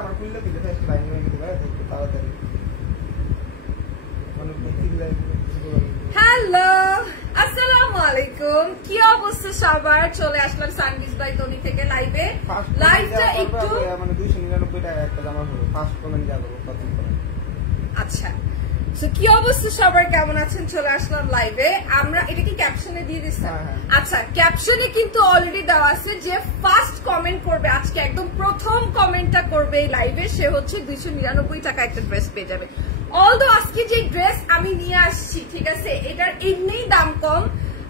আমার খুললে দিলে ফেস্ট লাইন হয়ে গেছে ভাই একটু তাড়াতাড়ি অনেক বেশি লাইন হ্যালো আসসালামু আলাইকুম কি অবস্থা সবার চলে আসলাম সানভিস বাই তনি থেকে লাইভটা একটু মানে 299 টাকা একটা জামা পড়ো ফার্স্ট কমেন্ট যা করব প্রথম কমেন্ট আচ্ছা সো কি অবস্থা সবার কেমন আছেন চলে আসলাম লাইভে আমরা এটা কি ক্যাপশনে দিয়ে দিছি আচ্ছা ক্যাপশনে কিন্তু অলরেডি দেওয়া আছে যে ফার্স্ট কমেন্ট করবে আজকে একদম প্রথম কমেন্টটা করবে এই লাইভে সে হচ্ছে 299 টাকা একটা ড্রেস পেয়ে যাবে অলদো আজকে যে ড্রেস আমি নিয়ে আসছি ঠিক আছে এটার এমনিই দাম কম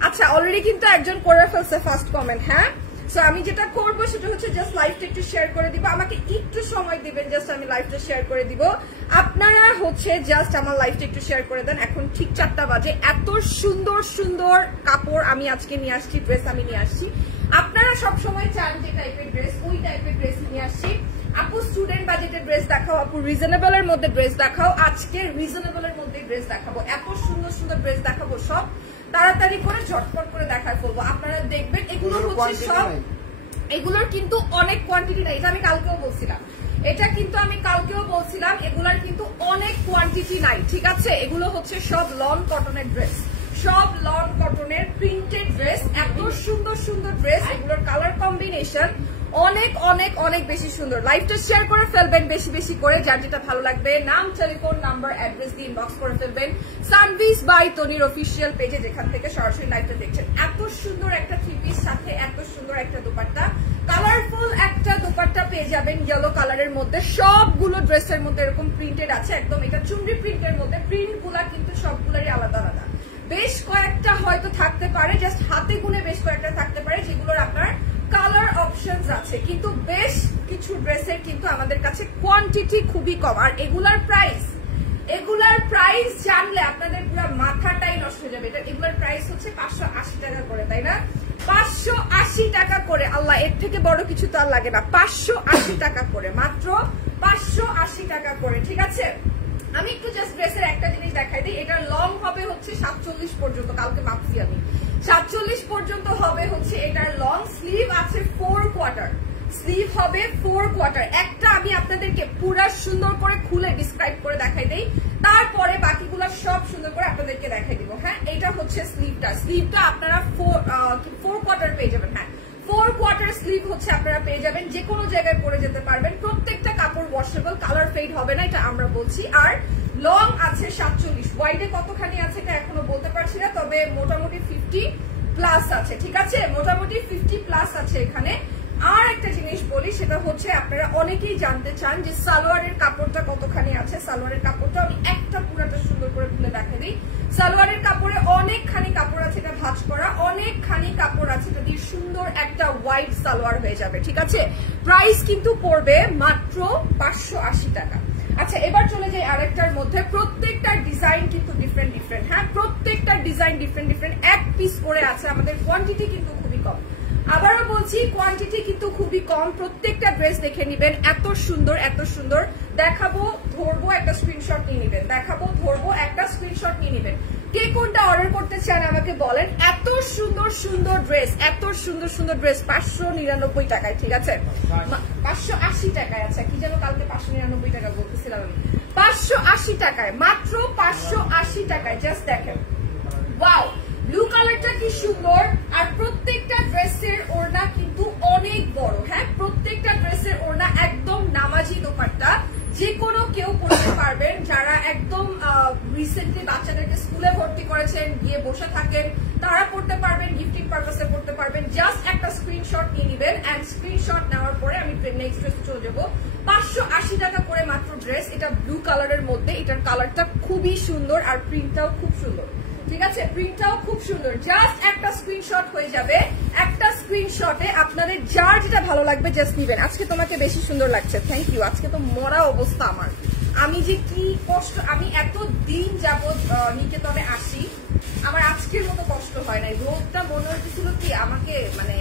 আচ্ছা অলরেডি কিন্তু একজন করে ফেলছে ফার্স্ট কমেন্ট হ্যাঁ সো আমি যেটা করবো সেটা হচ্ছে জাস্ট লাইভটা একটু শেয়ার করে দিব আমাকে একটু সময় দিবেন জাস্ট আমি লাইভটা শেয়ার করে দিব আপনারা হচ্ছে জাস্ট আমার লাইভটা একটু শেয়ার করে দেন এখন ঠিক 4টা বাজে এত সুন্দর সুন্দর কাপড় আমি আজকে নিয়ে আসছি ড্রেস আমি নিয়ে আসছি আপনারা সব সময় চান যে টাইপের ড্রেস ওই টাইপের ড্রেস নিয়ে আসছি আপু স্টুডেন্ট বাজেটের ড্রেস দেখাও আপু রিজনেবল এর মধ্যে ড্রেস দেখাও আজকে রিজনেবল এর মধ্যে ড্রেস দেখাবো এত সুন্দর সুন্দর ড্রেস দেখাবো সব তাড়াতাড়ি করে ঝটপট করে দেখায় ফেলবো আপনারা দেখবেন এগুলো হচ্ছে সব এগুলোর কিন্তু অনেক কোয়ান্টিটি নাই এটা আমি কালকেও বলছিলাম এগুলোর কিন্তু অনেক কোয়ান্টিটি নাই ঠিক আছে এগুলো হচ্ছে সব লন কটনের ড্রেস সব লন কটনের প্রিন্টেড ড্রেস এত সুন্দর সুন্দর ড্রেস এগুলোর কালার কম্বিনেশন অনেক অনেক অনেক বেশি সুন্দর লাইভটা শেয়ার করে ফেলবেন বেশি বেশি করে যার যেটা ভালো লাগবে নাম টেলিফোন নাম্বার অ্যাড্রেস দিয়ে ইনবক্স করে ফেলবেন সানভিস বাই তনির অফিসিয়াল পেজে যেখান থেকে সরাসরি লাইভটা দেখছেন এত সুন্দর একটা থ্রি পিস সাথে এত সুন্দর একটা দোপাট্টা কালারফুল একটা দোপাট্টা পেয়ে যাবেন ইয়েলো কালারের মধ্যে সবগুলো ড্রেসের মধ্যে এরকম প্রিন্টেড আছে একদম এটা চুনরি প্রিন্টের মধ্যে প্রিন্ট গুলা কিন্তু সবগুলোরই আলাদা আলাদা বেশ কয়েকটা হয়তো থাকতে পারে জাস্ট হাতে গুনে বেশ কয়েকটা থাকতে পারে যেগুলোর আপনার কালার অপশনস আছে কিন্তু বেশ কিছু ড্রেসের কিন্তু আমাদের কাছে কোয়ান্টিটি খুবই কম আর এগুলার প্রাইস জানলে আপনাদের পুরো মাথাটাই নষ্ট হয়ে যাবে এগুলার প্রাইস হচ্ছে 580 টাকা করে তাই না 580 টাকা করে আল্লাহ এর থেকে বড় কিছু তো আর লাগে না 580 টাকা করে মাত্র 580 টাকা করে ঠিক আছে আমি একটু জাস্ট ড্রেসের একটা জিনিস দেখাই দিই এটা লং হবে হচ্ছে 47 পর্যন্ত কালকে মাপছি আমি 47 পর্যন্ত হবে হচ্ছে এটার লং স্লিভ আছে 4 কোয়ার্টার স্লিভ হবে 4 কোয়ার্টার একটা আমি আপনাদেরকে পুরো সুন্দর করে খুলে ডিসক্রাইব করে দেখাই দেই তারপরে বাকিগুলো সব সুন্দর করে আপনাদেরকে দেখাই দিব হ্যাঁ এটা হচ্ছে স্লিভটা আপনারা 4 কোয়ার্টার পেয়ে যাবেন হ্যাঁ 4 কোয়ার্টার স্লিভ হচ্ছে আপনারা পেয়ে যাবেন যে কোনো জায়গায় পরে যেতে পারবেন প্রত্যেকটা কাপড় ওয়াশেবল কালার ফেড হবে না এটা আমরা বলছি আর লং আছে 47 ওয়াইডে কতখানি আছে এটা এখনো বলতে পারছি না তবে মোটামুটি 50 প্লাস আছে ঠিক আছে মোটামুটি 50 প্লাস আছে এখানে আর একটা জিনিস বলি সেটা হচ্ছে আপনারা অনেকেই জানতে চান যে সালোয়ারের কাপড়টা কতখানি আছে সালোয়ারের কাপড়টা আমি একটা পুরাটা সুন্দর করে খুলে দেখাই দিই সালোয়ারের কাপড়ে অনেকখানি কাপড় আছে এটা ভাঁজ করা অনেকখানি কাপড় আছে এটা দিয়ে সুন্দর একটা হোয়াইট সালোয়ার হয়ে যাবে ঠিক আছে প্রাইস কিন্তু পড়বে মাত্র 580 টাকা আচ্ছা এবার চলে যাই আরেকটার মধ্যে প্রত্যেকটা ডিজাইন কিন্তু ডিফারেন্ট হ্যাঁ প্রত্যেকটা ডিজাইন ডিফারেন্ট এক পিস করে আছে আমাদের কোয়ান্টিটি কিন্তু খুবই কম আবারও বলছি কোয়ান্টিটি কিন্তু খুবই কম প্রত্যেকটা ড্রেস দেখে নেবেন এত সুন্দর দেখাবো ধরবো একটা স্ক্রিনশট নিয়ে নেবেন কে কোনটা অর্ডার করতে চান আমাকে বলেন এত সুন্দর ড্রেস 599 টাকায় ঠিক আছে 580 টাকায় আচ্ছা কি যেন কালকে 599 টাকা বলতেছিলাম আমি 580 টাকায় মাত্র 580 টাকায় জাস্ট দেখেন ওয়াও ব্লু কালারটা কি সুন্দর আর প্রত্যেকটা ড্রেসের ওড়না কিন্তু অনেক বড় হ্যাঁ প্রত্যেকটা ড্রেসের ওড়না একদম নামাজি দোপাট্টা যে কোনো কেউ পড়তে পারবেন যারা একদম রিসেন্টলি বাচ্চাদেরকে স্কুলে ভর্তি করেছেন গিয়ে বসে থাকেন তারা পড়তে পারবেন গিফটিং পারপাসে পড়তে পারবেন জাস্ট একটা স্ক্রিনশট নিয়ে নেবেন এন্ড স্ক্রিনশট নেওয়ার পরে আমি নেক্সট ড্রেসে চলে যাবো 580 টাকা করে মাত্র ড্রেস এটা ব্লু কালারের মধ্যে এটার কালারটা খুবই সুন্দর আর প্রিন্টটাও খুব সুন্দর ঠিক আছে প্রিন্টটাও খুব সুন্দর জাস্ট একটা স্ক্রিনশট হয়ে যাবে একটা স্ক্রিনশটে আপনাদের যার যেটা ভালো লাগবে জাস্ট নিবেন আজকে তোমাকে বেশি সুন্দর লাগছে থ্যাংক ইউ আজকে তো মরা অবস্থা আমার আমি যে কি কষ্ট আমি এত দিন যাবত নিকেতনে আসি আমার আজকের মতো কষ্ট হয় নাই রোদটা মনে হইতেছিল কি আমাকে মানে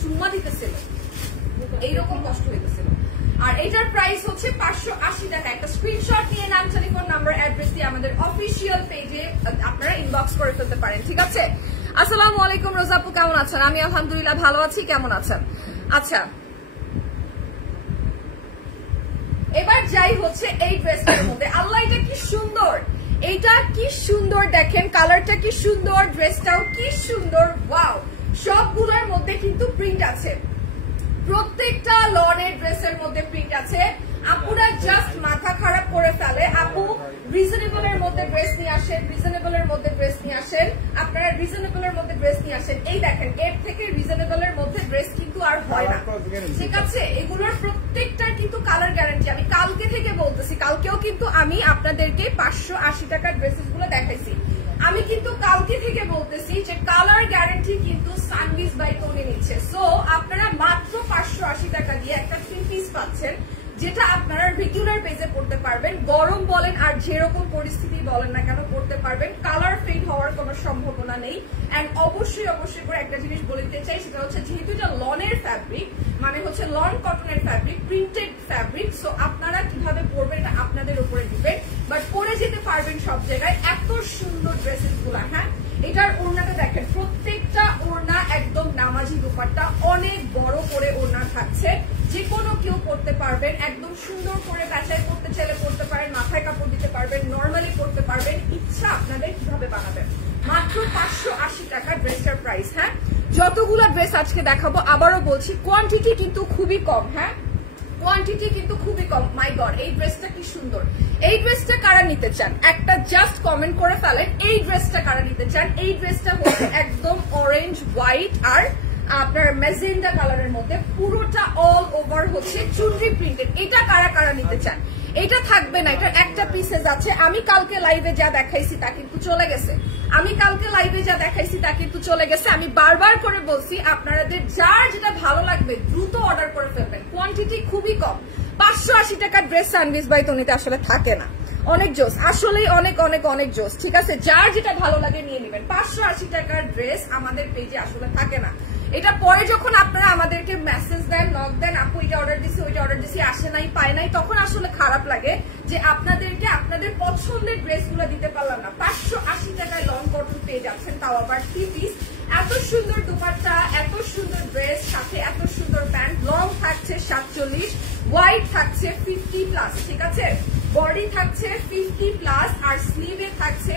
চুম্মা দিতেছিল এইরকম কষ্ট হইতেছিল আর এটার প্রাইস হচ্ছে 580 টাকা একটা স্ক্রিনশট নিয়ে নাম টেলিফোন নাম্বার অ্যাড্রেস দিয়ে আমাদের অফিসিয়াল পেজে আপনারা ইনবক্স করে ফেলতে পারেন ঠিক আছে আসসালামু আলাইকুম রোজাপু কেমন আছেন আমি আলহামদুলিল্লাহ ভালো আছি কেমন আছেন আচ্ছা এবার যাই হচ্ছে এই ড্রেসটার মধ্যে, আল্লাহ এটা কি সুন্দর, এইটা কি সুন্দর দেখেন, কালারটা কি সুন্দর, ড্রেসটাও কি সুন্দর, ওয়াও। সবগুলোর মধ্যে কিন্তু প্রিন্ট আছে, প্রত্যেকটা লনের ড্রেসের মধ্যে প্রিন্ট আছে। আপুরা জাস্ট মাথা খারাপ করে ফেলে, আপু রিজনেবল এর মধ্যে ড্রেস নিয়ে আসেন, রিজনেবল এর মধ্যে ড্রেস নিয়ে আসেন, আপনারা রিজনেবল এর মধ্যে ড্রেস নিয়ে আসেন। এই দেখেন, এর থেকে রিজনেবল এর মধ্যে ড্রেস কিন্তু আর হয় না, ঠিক আছে। এগুলোর প্রত্যেকটার কিন্তু কালার গ্যারান্টি। আমি কালকে থেকে বলতেছি, কালকেও কিন্তু আমি আপনাদেরকে 580 টাকার ড্রেসেস গুলো দেখাইছি। আমি কিন্তু কালকে থেকে বলতেছি যে কালার গ্যারান্টি কিন্তু সানবিজ বাই তনি নিচ্ছে। সো আপনারা মাত্র 580 টাকা দিয়ে একটা 3 পিস পাচ্ছেন, যেটা আপনারা রেগুলার বেজে পড়তে পারবেন, গরম বলেন আর যেরকম পরিস্থিতি বলেন না কেন পড়তে পারবেন, কালার ফেড হওয়ার কোনো সম্ভাবনা নেই। এন্ড অবশ্যই অবশ্যই করে একটা জিনিস বলে দিতে চাই, সেটা হচ্ছে যেহেতু এটা লনের ফ্যাব্রিক, মানে হচ্ছে লন কটনের ফ্যাব্রিক, প্রিন্টেড ফ্যাব্রিক, সো আপনারা কিভাবে পরবেন এটা আপনাদের উপরে ডিপেন্ড, বাট পরে যেতে পারবেন সব জায়গায়। এত সুন্দর ড্রেসেস গুলা, হ্যাঁ। এটার ওড়নাটা দেখেন, প্রত্যেকটা ওড়না একদম নামাজি দুপাট্টা, অনেক বড় করে ওড়না থাকছে, যে কোনো কেউ পড়তে পারবেন, একদম সুন্দর করে কাঁচাই পড়তে চাইলে পড়তে পারেন, মাথায় কাপড় দিতে পারবেন, নর্মালি পড়তে পারবেন, ইচ্ছা আপনাদের কিভাবে বানাবেন। মাত্র 580 টাকা ড্রেসটার প্রাইস, হ্যাঁ। যতগুলো ড্রেস আজকে দেখাবো, আবারও বলছি কোয়ান্টিটি কিন্তু খুবই কম, হ্যাঁ, কোয়ান্টিটি কিন্তু খুবই কম। মাই গড, এই ড্রেসটা কি সুন্দর, এই ড্রেসটা কারা নিতে চান একটা জাস্ট কমেন্ট করে ফেলেন, এই ড্রেসটা কারা নিতে চান। এই ড্রেসটা হচ্ছে একদম অরেঞ্জ, হোয়াইট আর আপনার ম্যাজেন্ডা কালারের মধ্যে, পুরোটা অল ওভার হচ্ছে চুনরি প্রিন্টেড। এটা কারা কারা নিতে চান, এটা থাকবে না, এটার একটা পিসেস আছে। আমি কালকে লাইভে যা দেখাইছি তা কিন্তু চলে গেছে, আমি কালকে লাইভে যা দেখাইছি তা কিন্তু চলে গেছে। আমি বারবার করে বলছি, আপনাদের যার যেটা ভালো লাগবে দ্রুত অর্ডার করে ফেলবেন, কোয়ান্টিটি খুবই কম। 580 টাকার ড্রেস সানবিজ বাই তনিতে আসলে থাকে না, অনেক জোস, আসলেই অনেক অনেক অনেক জোস, ঠিক আছে। যার যেটা ভালো লাগে নিয়ে নেবেন। 580 টাকার ড্রেস আমাদের পেজে আসলে থাকে না। এটা পরে যখন আপনারা আমাদেরকে মেসেজ দেন, নক দেন, আপু এটা অর্ডার দিছি, ওইটা অর্ডার দিছি, আসে নাই, পায় নাই, তখন আসলে খারাপ লাগে যে আপনাদেরকে আপনাদের পছন্দের ড্রেসগুলো দিতে পারলাম না। 580 টাকায় লং কটন পেয়ে যাচ্ছেন, তাও আবার 3 পিস। এত সুন্দর দুপাট্টা, এত সুন্দর ড্রেস, সাথে এত সুন্দর প্যান্ট। লং থাকছে 47, হোয়াইট থাকছে 50+, ঠিক আছে। বডি থাকছে 50+, আর স্লিভে থাকছে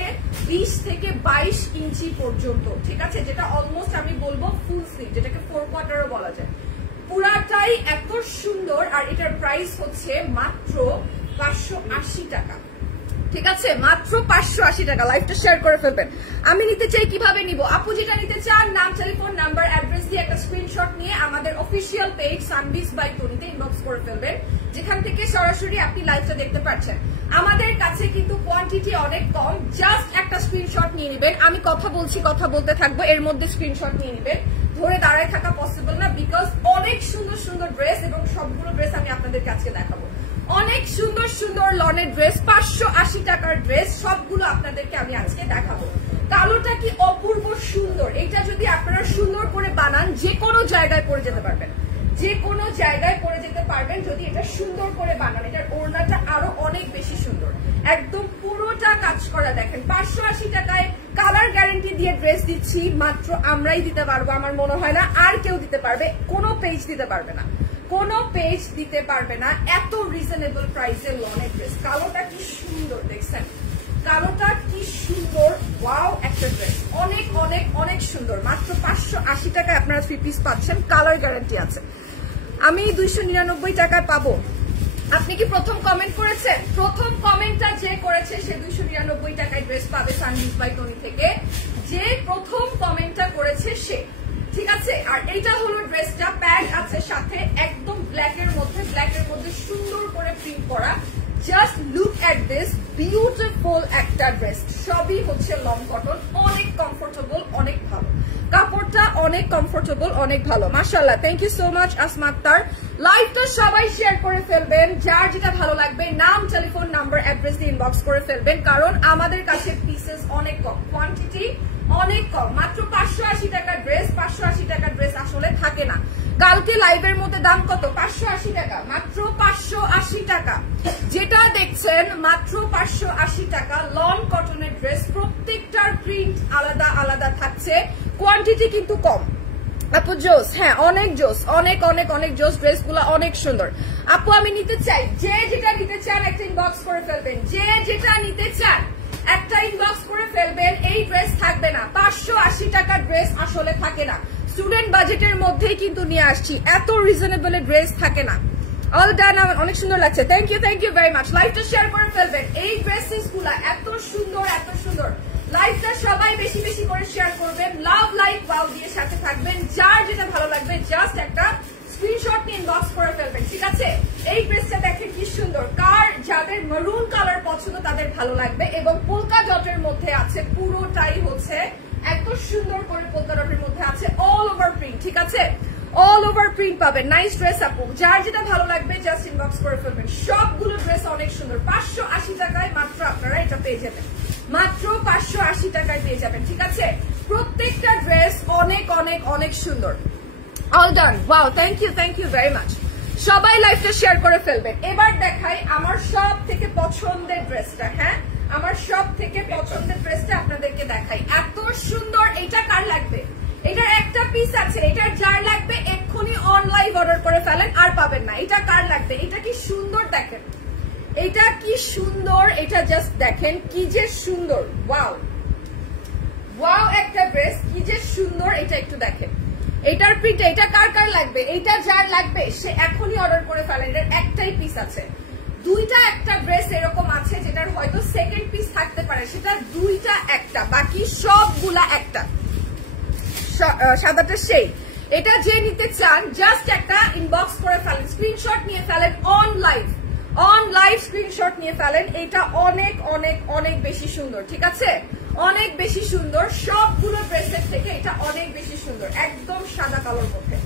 20 থেকে 22 ইঞ্চি পর্যন্ত, ঠিক আছে, যেটা অলমোস্ট আমি বলবো ফুল স্লিভ, যেটাকে 4 কোয়ার্টারও বলা যায়। পুরাটাই এত সুন্দর, আর এটার প্রাইস হচ্ছে মাত্র 580 টাকা, ঠিক আছে, মাত্র 580 টাকা। লাইভটা শেয়ার করে ফেলবেন। আমি নিতে চাই, কিভাবে নিব? আপু যেটা নিতে চান, নাম, টেলিফোন নাম্বার, অ্যাড্রেস দিয়ে একটা স্ক্রিনশট নিয়ে আমাদের অফিসিয়াল পেজ সানবিজ বাই তনিতে ইনবক্স করে ফেলবেন, যেখান থেকে সরাসরি আপনি লাইভটা দেখতে পাচ্ছেন। আমাদের কাছে কিন্তু কোয়ান্টিটি অনেক কম, জাস্ট একটা স্ক্রিনশট নিয়ে নেবেন। আমি কথা বলছি, কথা বলতে থাকবো, এর মধ্যে স্ক্রিনশট নিয়ে নেবেন। ধরে দাঁড়ায় থাকা পসিবল না, বিকজ অনেক সুন্দর সুন্দর ড্রেস, এবং সবগুলো ড্রেস আমি আপনাদের কাছে দেখাবো। অনেক সুন্দর সুন্দর লনের ড্রেস, 580 টাকার ড্রেস, সবগুলো আপনাদেরকে আমি আজকে দেখাবো। কালোটা কি অপূর্ব সুন্দর, এটা যদি আপনারা সুন্দর করে বানান, যে কোনো জায়গায় পরে যেতে পারবেন, যে কোনো জায়গায় পরে যেতে পারবেন যদি এটা সুন্দর করে বানান। এটার ওড়নাটা আরো অনেক বেশি সুন্দর, একদম পুরোটা কাজ করা। দেখেন 580 টাকায় কালার গ্যারান্টি দিয়ে ড্রেস দিচ্ছি, মাত্র আমরাই দিতে পারবো, আমার মনে হয় না আর কেউ দিতে পারবে, কোনো পেজ দিতে পারবে না, কোনো পেজ দিতে পারবে না এত রিজনেবল প্রাইসের লনের ড্রেস। কালোটা কি সুন্দর দেখছেন, কালোটা কি সুন্দর, ওয়াও একটা ড্রেস, অনেক অনেক অনেক সুন্দর। মাত্র 580 টাকায় আপনারা 3 পিস পাচ্ছেন, কালার গ্যারান্টি আছে। আমি 299 টাকায় পাবো। আপনি কি প্রথম কমেন্ট করেছেন? প্রথম কমেন্টটা যে করেছে সে 299 টাকায় ড্রেস পাবে সানবিজ বাই তনি থেকে, যে প্রথম কমেন্টটা করেছে সে, ঠিক আছে। আর এইটা হলো ড্রেসটা, প্যান্ট আছে সাথে, একদম ব্ল্যাকের মধ্যে, ব্ল্যাকের মধ্যে সুন্দর করে প্রিন্ট করা। Just look at this beautiful একটা ড্রেস, সবই হচ্ছে লং কটন, অনেক কমফোর্টেবল, অনেক ভালো কাপড়টা, অনেক কমফোর্টেবল, অনেক ভালো, মাশাআল্লাহ। Thank you so much Asma Akter. লাইভটা সবাই শেয়ার করে ফেলবেন, যার যেটা ভালো লাগবে নাম, টেলিফোন নাম্বার, অ্যাড্রেস দিয়ে ইনবক্স করে ফেলবেন, কারণ আমাদের কাছে পিসেস অনেক কম, কোয়ান্টিটি অনেক কম। মাত্র 580 টাকার ড্রেস, 580 টাকার ড্রেস আসলে থাকে না। কালকে লাইভের মধ্যে দাম কত? 580 টাকা, মাত্র 580 টাকা। যেটা দেখছেন মাত্র 580 টাকা, লন কটনের ড্রেস, প্রত্যেকটার প্রিন্ট আলাদা আলাদা থাকছে, কোয়ান্টিটি কিন্তু কম। আপু জোস, হ্যাঁ অনেক জোস, অনেক অনেক অনেক জোস, ড্রেসগুলো অনেক সুন্দর। আপু আমি নিতে চাই, যে যেটা করে ফেলবেন। যে যেটা নিতে চান একটা ইনবক্স করে ফেলবেন। এই ড্রেস থাকবে না, 580 টাকার ড্রেস আসলে থাকে না। স্টুডেন্ট বাজেটের মধ্যেই কিন্তু নিয়ে আসছি, এত রিজনেবল ড্রেস থাকে না। অল ডান, অনেক সুন্দর লাগছে, থ্যাংক ইউ ভেরি মাচ। লাইভটা শেয়ার করে ফেলবেন। এই ড্রেসেস গুলা এত সুন্দর, এত সুন্দর। লাইভটা সবাই বেশি বেশি করে শেয়ার করবেন, লাভ লাইক ওয়াও দিয়ে সাথে থাকবেন। যার যেটা ভালো লাগবে জাস্ট একটা স্ক্রিনশট নিয়ে ইনবক্স করে ফেলবেন, ঠিক আছে? এই ড্রেসটা দেখেন কি সুন্দর, কার যাদের মেরুন কালার পছন্দ তাদের ভালো লাগবে। এবং পোলকা ডটের মধ্যে আছে, পুরোটাই হচ্ছে এত সুন্দর করে পোলকা ডটের মধ্যে আছে, অল ওভার প্রিন্ট, ঠিক আছে? অল ওভার প্রিন্ট পাবেন। নাইস ড্রেস আপু, যার যেটা ভালো লাগবে জাস্ট ইনবক্স করে ফেলবেন। সবগুলো ড্রেস অনেক সুন্দর। 580 টাকায় মাত্র আপনারা এটা পেয়ে যাবেন, মাত্র 580 টাকায় পেয়ে যাবেন, ঠিক আছে? প্রত্যেকটা ড্রেস অনেক অনেক অনেক সুন্দর। All done, wow, thank you very much. সবাই লাইভটা শেয়ার করে ফেলবেন। এবার দেখাই আমার সব থেকে পছন্দের ড্রেসটা। হ্যাঁ, আমার সব থেকে পছন্দের ড্রেসটা আপনাদেরকে দেখাই। এত সুন্দর, এটা কার লাগবে? এটার একটা পিস আছে, এটার যার লাগবে এক্ষুনি অনলাইন অর্ডার করে ফেলেন, আর পাবেন না। এটা কার লাগবে? এটা কি সুন্দর দেখেন, এটা কি সুন্দর, এটা জাস্ট দেখেন কি যে সুন্দর। ওয়াও ওয়াও, একটা ড্রেস কি যে সুন্দর, এটা একটু দেখেন। এটার প্রিন্ট, এটা কার কার লাগবে? এটা যার লাগবে সে এখনই অর্ডার করে ফেলেন। এটার একটাই পিস আছে। দুইটা একটা ড্রেস এরকম আছে যেটার হয়তো সেকেন্ড পিস থাকতে পারে, সেটা দুইটা একটা, বাকি সবগুলা একটা। সাদাটা সেই। এটা যে নিতে চান জাস্ট একটা ইনবক্স করে ফেলেন, স্ক্রিনশট নিয়ে ফেলেন, অন লাইভ স্ক্রিনশট নিয়ে ফেলেন। এটা অনেক অনেক অনেক বেশি সুন্দর, ঠিক আছে? অনেক বেশি সুন্দর। সবগুলো ড্রেসের থেকে এটা অনেক বেশি সুন্দর। একদম সাদা কালোর মধ্যে,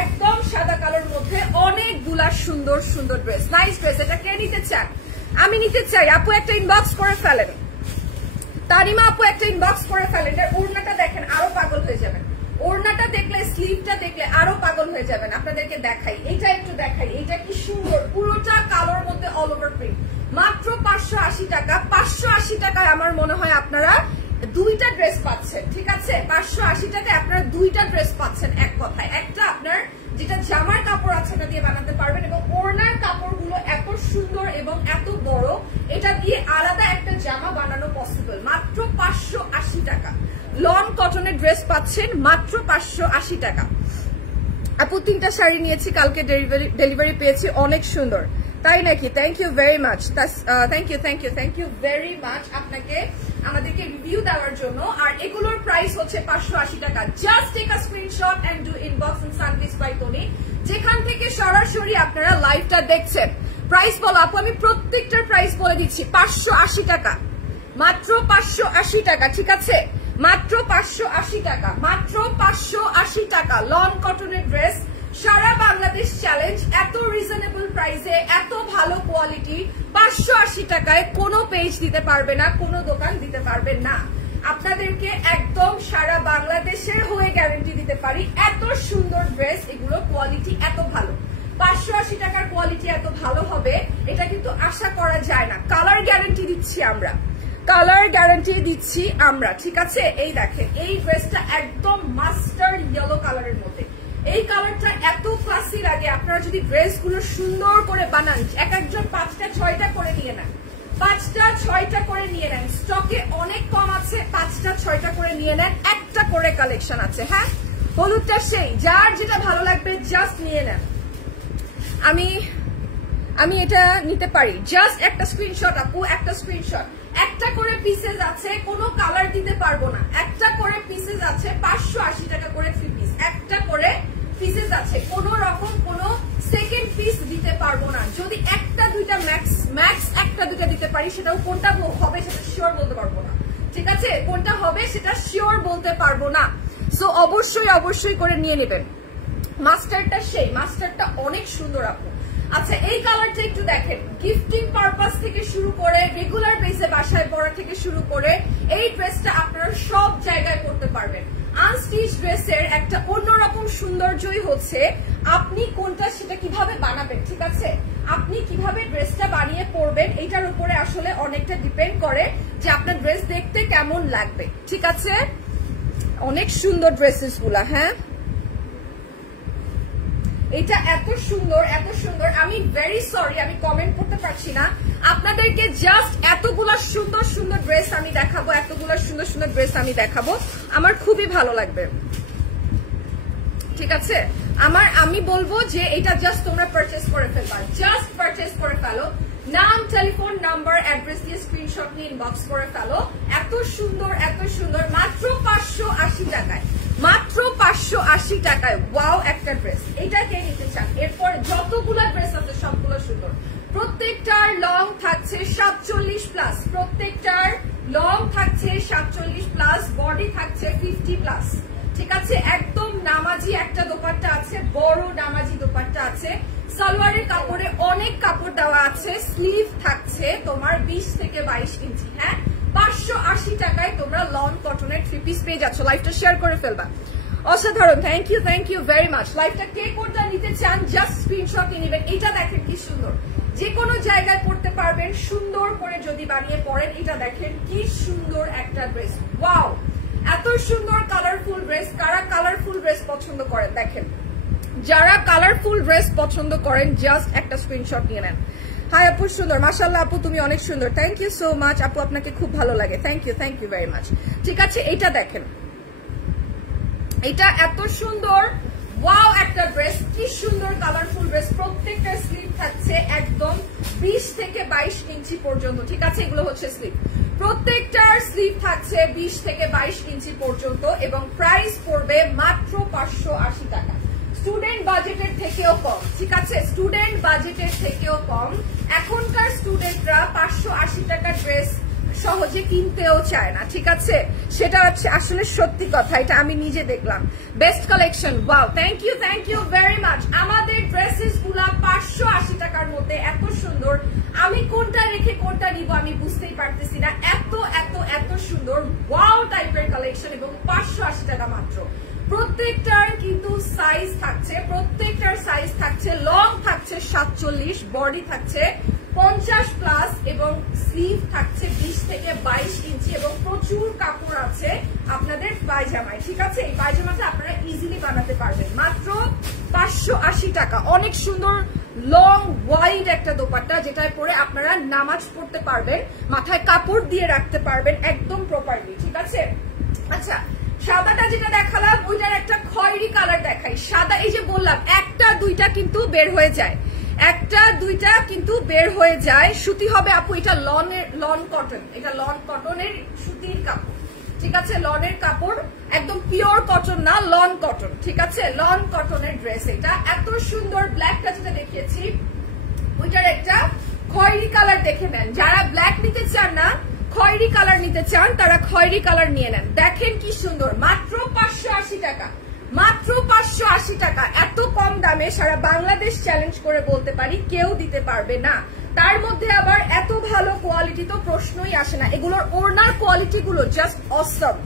একদম সাদা কালোর মধ্যে অনেকগুলা সুন্দর সুন্দর ড্রেস। Nice dress. এটা কে নিতে চান? আমি নিতে চাই। আপু একটা ইনবক্স করে ফেলেন, তানিমা আপু একটা ইনবক্স করে ফেলেন। এটার ওড়নাটা দেখেন, আরো পাগল হয়ে যাবেন। ওড়নাটা দেখলে, স্লিভটা দেখলে আরো পাগল হয়ে যাবেন। আপনাদেরকে দেখাই, এটা একটু দেখাই, এটা কি সুন্দর, পুরোটা কালোর মধ্যে অল ওভার প্রিন্ট। মাত্র 580 টাকা। 580 টাকায় আমার মনে হয় আপনারা দুইটা ড্রেস পাচ্ছেন, ঠিক আছে? 580 টাকায় আপনারা দুইটা ড্রেস পাচ্ছেন। এক কথায়, একটা আপনার যেটা জামার কাপড় আছে ওটা দিয়ে বানাতে পারবেন, এবং ওড়নার কাপড়গুলো এত সুন্দর এবং এত বড়, এটা দিয়ে আলাদা একটা জামা বানানো পসিবল। মাত্র 580 টাকা লং কটনের ড্রেস পাচ্ছেন, মাত্র 580 টাকা। আপু 3টা শাড়ি নিয়েছি, কালকে ডেলিভারি পেয়েছি, অনেক সুন্দর। তাই নাকি? Thank you very much. Thank you very much আপনাকে আমাদেরকে রিভিউ দেওয়ার জন্য। আর এগুলোর প্রাইস হচ্ছে 580 টাকা। Just take a screenshot and do inbox in Sunvis by Toni, যেখান থেকে সরাসরি আপনারা লাইভটা দেখছেন। প্রাইস বলো আপু, আমি প্রত্যেকটার প্রাইস বলে দিচ্ছি। 580 টাকা, মাত্র 580 টাকা, ঠিক আছে? মাত্র 580 টাকা, মাত্র 580 টাকা। লং কটনের ড্রেস, সারা বাংলাদেশ চ্যালেঞ্জ। এত রিজনেবল প্রাইসে, এত ভালো কোয়ালিটি, 580 টাকায় কোনো পেজ দিতে পারবে না, কোনো দোকান দিতে পারবে না। আপনাদেরকে একদম সারা বাংলাদেশের হয়ে গ্যারান্টি দিতে পারি, এত সুন্দর ড্রেস, এগুলো কোয়ালিটি এত ভালো। 580 টাকার কোয়ালিটি এত ভালো হবে এটা কিন্তু আশা করা যায় না। কালার গ্যারান্টি দিচ্ছি আমরা, কালার গ্যারান্টি দিচ্ছি আমরা, ঠিক আছে? এই দেখেন, এই ড্রেসটা একদম মাস্টার্ড ইয়েলো কালারের মধ্যে। এই কালারটা এত ক্লাসি লাগে। আপনারা যদি ড্রেসগুলো সুন্দর করে বানান, এক একজন 5টা 6টা করে নিয়ে নেন, 5টা 6টা করে নিয়ে নেন। স্টকে অনেক কম আছে, 5টা 6টা করে নিয়ে নেন, একটা করে কালেকশন আছে। হ্যাঁ, হলুদটা সেই, যার যেটা ভালো লাগবে জাস্ট নিয়ে নেন। আমি এটা নিতে পারি, জাস্ট একটা স্ক্রিনশট আপু, একটা স্ক্রিনশট। একটা করে পিসেস আছে, কোনো কালার দিতে পারবো না। একটা করে পিসেস আছে, 580 টাকা করে 3 পিস। একটা করে পিসেস আছে, কোন রকম কোনো সেকেন্ড পিস দিতে পারবো না। যদি একটা দুইটা ম্যাক্স একটা দুইটা দিতে পারি, সেটাও কোনটা হবে সেটা শিওর বলতে পারবো না, ঠিক আছে? কোনটা হবে সেটা শিওর বলতে পারবো না। সো অবশ্যই করে নিয়ে নেবেন। মাস্টারটা সেই, মাস্টারটা অনেক সুন্দর আপু। আচ্ছা, এই কালারটা একটু দেখেন। গিফটিং পারপাস থেকে শুরু করে, রেগুলার বেসে বাসায় পরা থেকে শুরু করে, এই ড্রেসটা আপনারা সব জায়গায় পরতে পারবেন। আনস্টিচ ড্রেসের একটা অন্যরকম সৌন্দর্যই হচ্ছে আপনি কোনটা সেটা কিভাবে বানাবেন, ঠিক আছে? আপনি কিভাবে ড্রেসটা বানিয়ে পরবেন, এটার উপরে আসলে অনেকটা ডিপেন্ড করে যে আপনার ড্রেস দেখতে কেমন লাগবে, ঠিক আছে? অনেক সুন্দর ড্রেসেস গুলা। হ্যাঁ, এটা এত সুন্দর, এত সুন্দর। আমি ভেরি সরি আমি কমেন্ট করতে পারছি না। আপনাদেরকে জাস্ট এতগুলা সুন্দর সুন্দর ড্রেস আমি দেখাবো, এতগুলা সুন্দর সুন্দর ড্রেস আমি দেখাবো, আমার খুবই ভালো লাগবে। ঠিক আছে, আমি বলবো যে এটা জাস্ট তোমরা পারচেস করে ফেলবা, জাস্ট পারচেস করে ফেলো। নাম, টেলিফোন নাম্বার, অ্যাড্রেস দিয়ে স্ক্রিনশট নিয়ে ইনবক্স করে ফেলো। এত সুন্দর, এত সুন্দর, মাত্র 580 টাকায়, মাত্র 580 টাকায়। ওয়াও একটা ড্রেস, এটা কে নিতে চান? এরপর যতগুলো ড্রেস আছে সবগুলো সুন্দর। প্রত্যেকটার লং থাকছে 47+, প্রত্যেকটার লং থাকছে 47+, বডি থাকছে 50+। ঠিক আছে, একদম নামাজি একটা দোপাট্টা আছে, বড় নামাজি দোপাট্টা আছে। সালোয়ারের কাপড়ে অনেক কাপড় দেওয়া আছে, স্লিভ থাকছে তোমার 20 থেকে 22 ইঞ্চি। হ্যাঁ, 580 টাকায় তোমরা লং কটনের 3 পিস পেয়ে যাচ্ছ। লাইভটা শেয়ার করে ফেলবা। অসাধারণ, থ্যাংক ইউ ভেরি মাচ। লাইভটা কে কোনটা নিতে চান জাস্ট স্ক্রিনশট নিয়ে নেবেন। এটা দেখেন কি সুন্দর, যে কোনো জায়গায় পড়তে পারবেন, সুন্দর করে যদি বানিয়ে পড়েন। এটা দেখেন কি সুন্দর একটা ড্রেস, ওয়াও এত সুন্দর কালারফুল ড্রেস। কারা কালারফুল ড্রেস পছন্দ করেন দেখেন, যারা কালারফুল ড্রেস পছন্দ করেন জাস্ট একটা স্ক্রিনশট নিয়ে নেন। হাই আপু, সুন্দর, মাশাআল্লাহ আপু তুমি অনেক সুন্দর, থ্যাংক ইউ সো মাচ আপু, আপনাকে খুব ভালো লাগে, থ্যাংক ইউ ভেরি মাচ। ঠিক আছে, এটা দেখেন, এটা এত সুন্দর, ওয়াও একটা ড্রেস, কি সুন্দর কালারফুল ড্রেস। প্রত্যেকটা স্লিভ থাকছে একদম 20 থেকে 22 ইঞ্চি পর্যন্ত। ঠিক আছে, এগুলো হচ্ছে স্লিভ, প্রত্যেকটার স্লিভ থাকছে 20 থেকে 22 ইঞ্চি পর্যন্ত এবং প্রাইস পড়বে মাত্র 580 টাকা। স্টুডেন্ট বাজেটের থেকেও কম। ঠিক আছে, স্টুডেন্ট বাজেটের থেকেও কম। এখনকার স্টুডেন্টরা 580 টাকার ড্রেস সহজে কিনতেও চায় না। ঠিক আছে, সেটা হচ্ছে আসলে সত্যি কথা, এটা আমি নিজে দেখলাম। Best collection, wow, thank you very much. আমাদের ড্রেসেস গুলা 580 টাকার মধ্যে এত সুন্দর, আমি কোনটা রেখে কোনটা নিব আমি বুঝতেই পারতেছি না। এত এত এত সুন্দর ওয়াও টাইপের কালেকশন এবং 580 টাকা মাত্র। প্রত্যেকটার কিন্তু সাইজ থাকছে, প্রত্যেকটার সাইজ থাকছে, লং থাকছে 47, বডি থাকছে 50+ এবং স্লিভ থাকছে 20 থেকে 22 ইঞ্চি এবং প্রচুর কাপড় আছে আপনাদের পায়জামায়। ঠিক আছে, এই পায়জামাটা আপনারা ইজিলি বানাতে পারবেন মাত্র 580 টাকা। অনেক সুন্দর লং ওয়াইড একটা দোপাট্টা, যেটায় পরে আপনারা নামাজ পড়তে পারবেন, মাথায় কাপড় দিয়ে রাখতে পারবেন একদম প্রপারলি। ঠিক আছে, আচ্ছা সাদাটা যেটা দেখালাম ওইটার একটা খয়েরি কালার দেখাই। সাদা, এই যে বললাম একটা দুইটা কিন্তু বের হয়ে যায়, একটা দুইটা কিন্তু বের হয়ে যায়। সুতি হবে আপু, এটা লন কটন, এটা লন কটনের সুতির কাপড়। ঠিক আছে, লনের কাপড়, একদম পিওর কটন না, লন কটন। ঠিক আছে, লন কটনের ড্রেস। এটা এত সুন্দর, ব্ল্যাকটা যেটা দেখিয়েছি ওইটার একটা খয়েরি কালার দেখে নেন। যারা ব্ল্যাক নিতে চান না, খয়েরি কালার নিতে চান, তারা খয়েরি কালার নিয়ে নেন। দেখেন কি সুন্দর, মাত্র 580 টাকা, মাত্র 580 টাকা। এত কম দামে সারা বাংলাদেশ চ্যালেঞ্জ করে বলতে পারি কেউ দিতে পারবে না। তার মধ্যে আবার এত ভালো কোয়ালিটি তো প্রশ্নই আসে না। এগুলোর ওড়নার কোয়ালিটি গুলো জাস্ট অসম।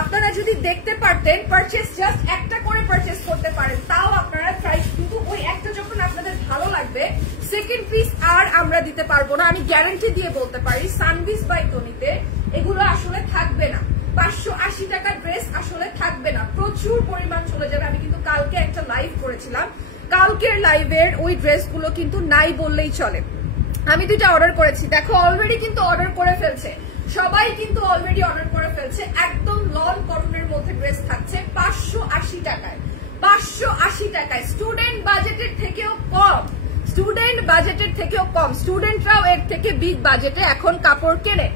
আপনারা যদি দেখতে পারতেন, পারচেস জাস্ট একটা করে পারচেস করতে পারেন, তাও আপনারা ট্রাই, কিন্তু ওই একটা যখন আপনাদের ভালো লাগবে সেকেন্ড পিস আর আমরা দিতে পারবো না। আমি গ্যারান্টি দিয়ে বলতে পারি সানভিস বাই তনিতে এগুলো আসলে থাকবে না। 580 টাকার ড্রেস আসলে থাকবে না, প্রচুর পরিমাণ চলে যাবে। আমি কিন্তু কালকে একটা লাইভ করেছিলাম, কালকের লাইভের ওই ড্রেসগুলো কিন্তু নাই বললেই চলে। আমি দুইটা অর্ডার করেছি, দেখো অলরেডি কিন্তু অর্ডার করে ফেলছে, সবাই কিন্তু অলরেডি অর্ডার করে ফেলছে। একদম লন কটনের মধ্যে ড্রেস থাকছে 580 টাকায়, 580 টাকায়। স্টুডেন্ট বাজেটের থেকেও কম, স্টুডেন্ট বাজেটের থেকেও কম। স্টুডেন্টরাও এর থেকে বিগ বাজেটে এখন কাপড় কেনে।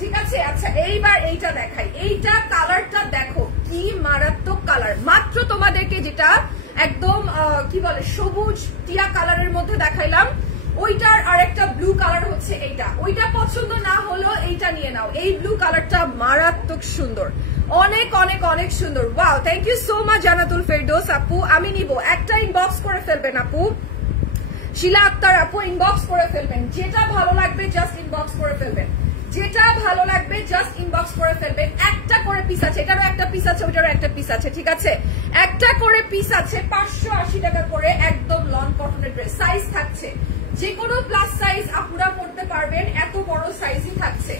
ঠিক আছে, আচ্ছা এইবার এইটা দেখাই। এইটা কালারটা দেখো কি মারাত্মক কালার। মাত্র তোমাদেরকে যেটা একদম কি বলে সবুজ টিয়া কালারের মধ্যে দেখাইলাম, ওইটার আর একটা ব্লু কালার হচ্ছে এইটা। ওইটা পছন্দ না হলেও এইটা নিয়ে নাও, এই ব্লু কালারটা মারাত্মক সুন্দর, অনেক অনেক অনেক সুন্দর। Wow, thank you so much Jannatul Ferdous আপু। আমি নিব, একটা ইনবক্স করে ফেলবেন আপু। শিলা আক্তার আপু ইনবক্স করে ফেলবেন, যেটা ভালো লাগবে জাস্ট ইনবক্স করে ফেলবেন, যেটা ভালো লাগবে জাস্ট ইনবক্স করে ফেলবেন। একটা করে পিস আছে, এটারও একটা পিস আছে, ওইটারও একটা পিস আছে। ঠিক আছে, একটা করে পিস আছে, 580 টাকা করে, একদম লন কটনের ড্রেস। সাইজ থাকছে যে কোনো প্লাস সাইজ আপনারা পড়তে পারবেন, এত বড় সাইজই থাকছে।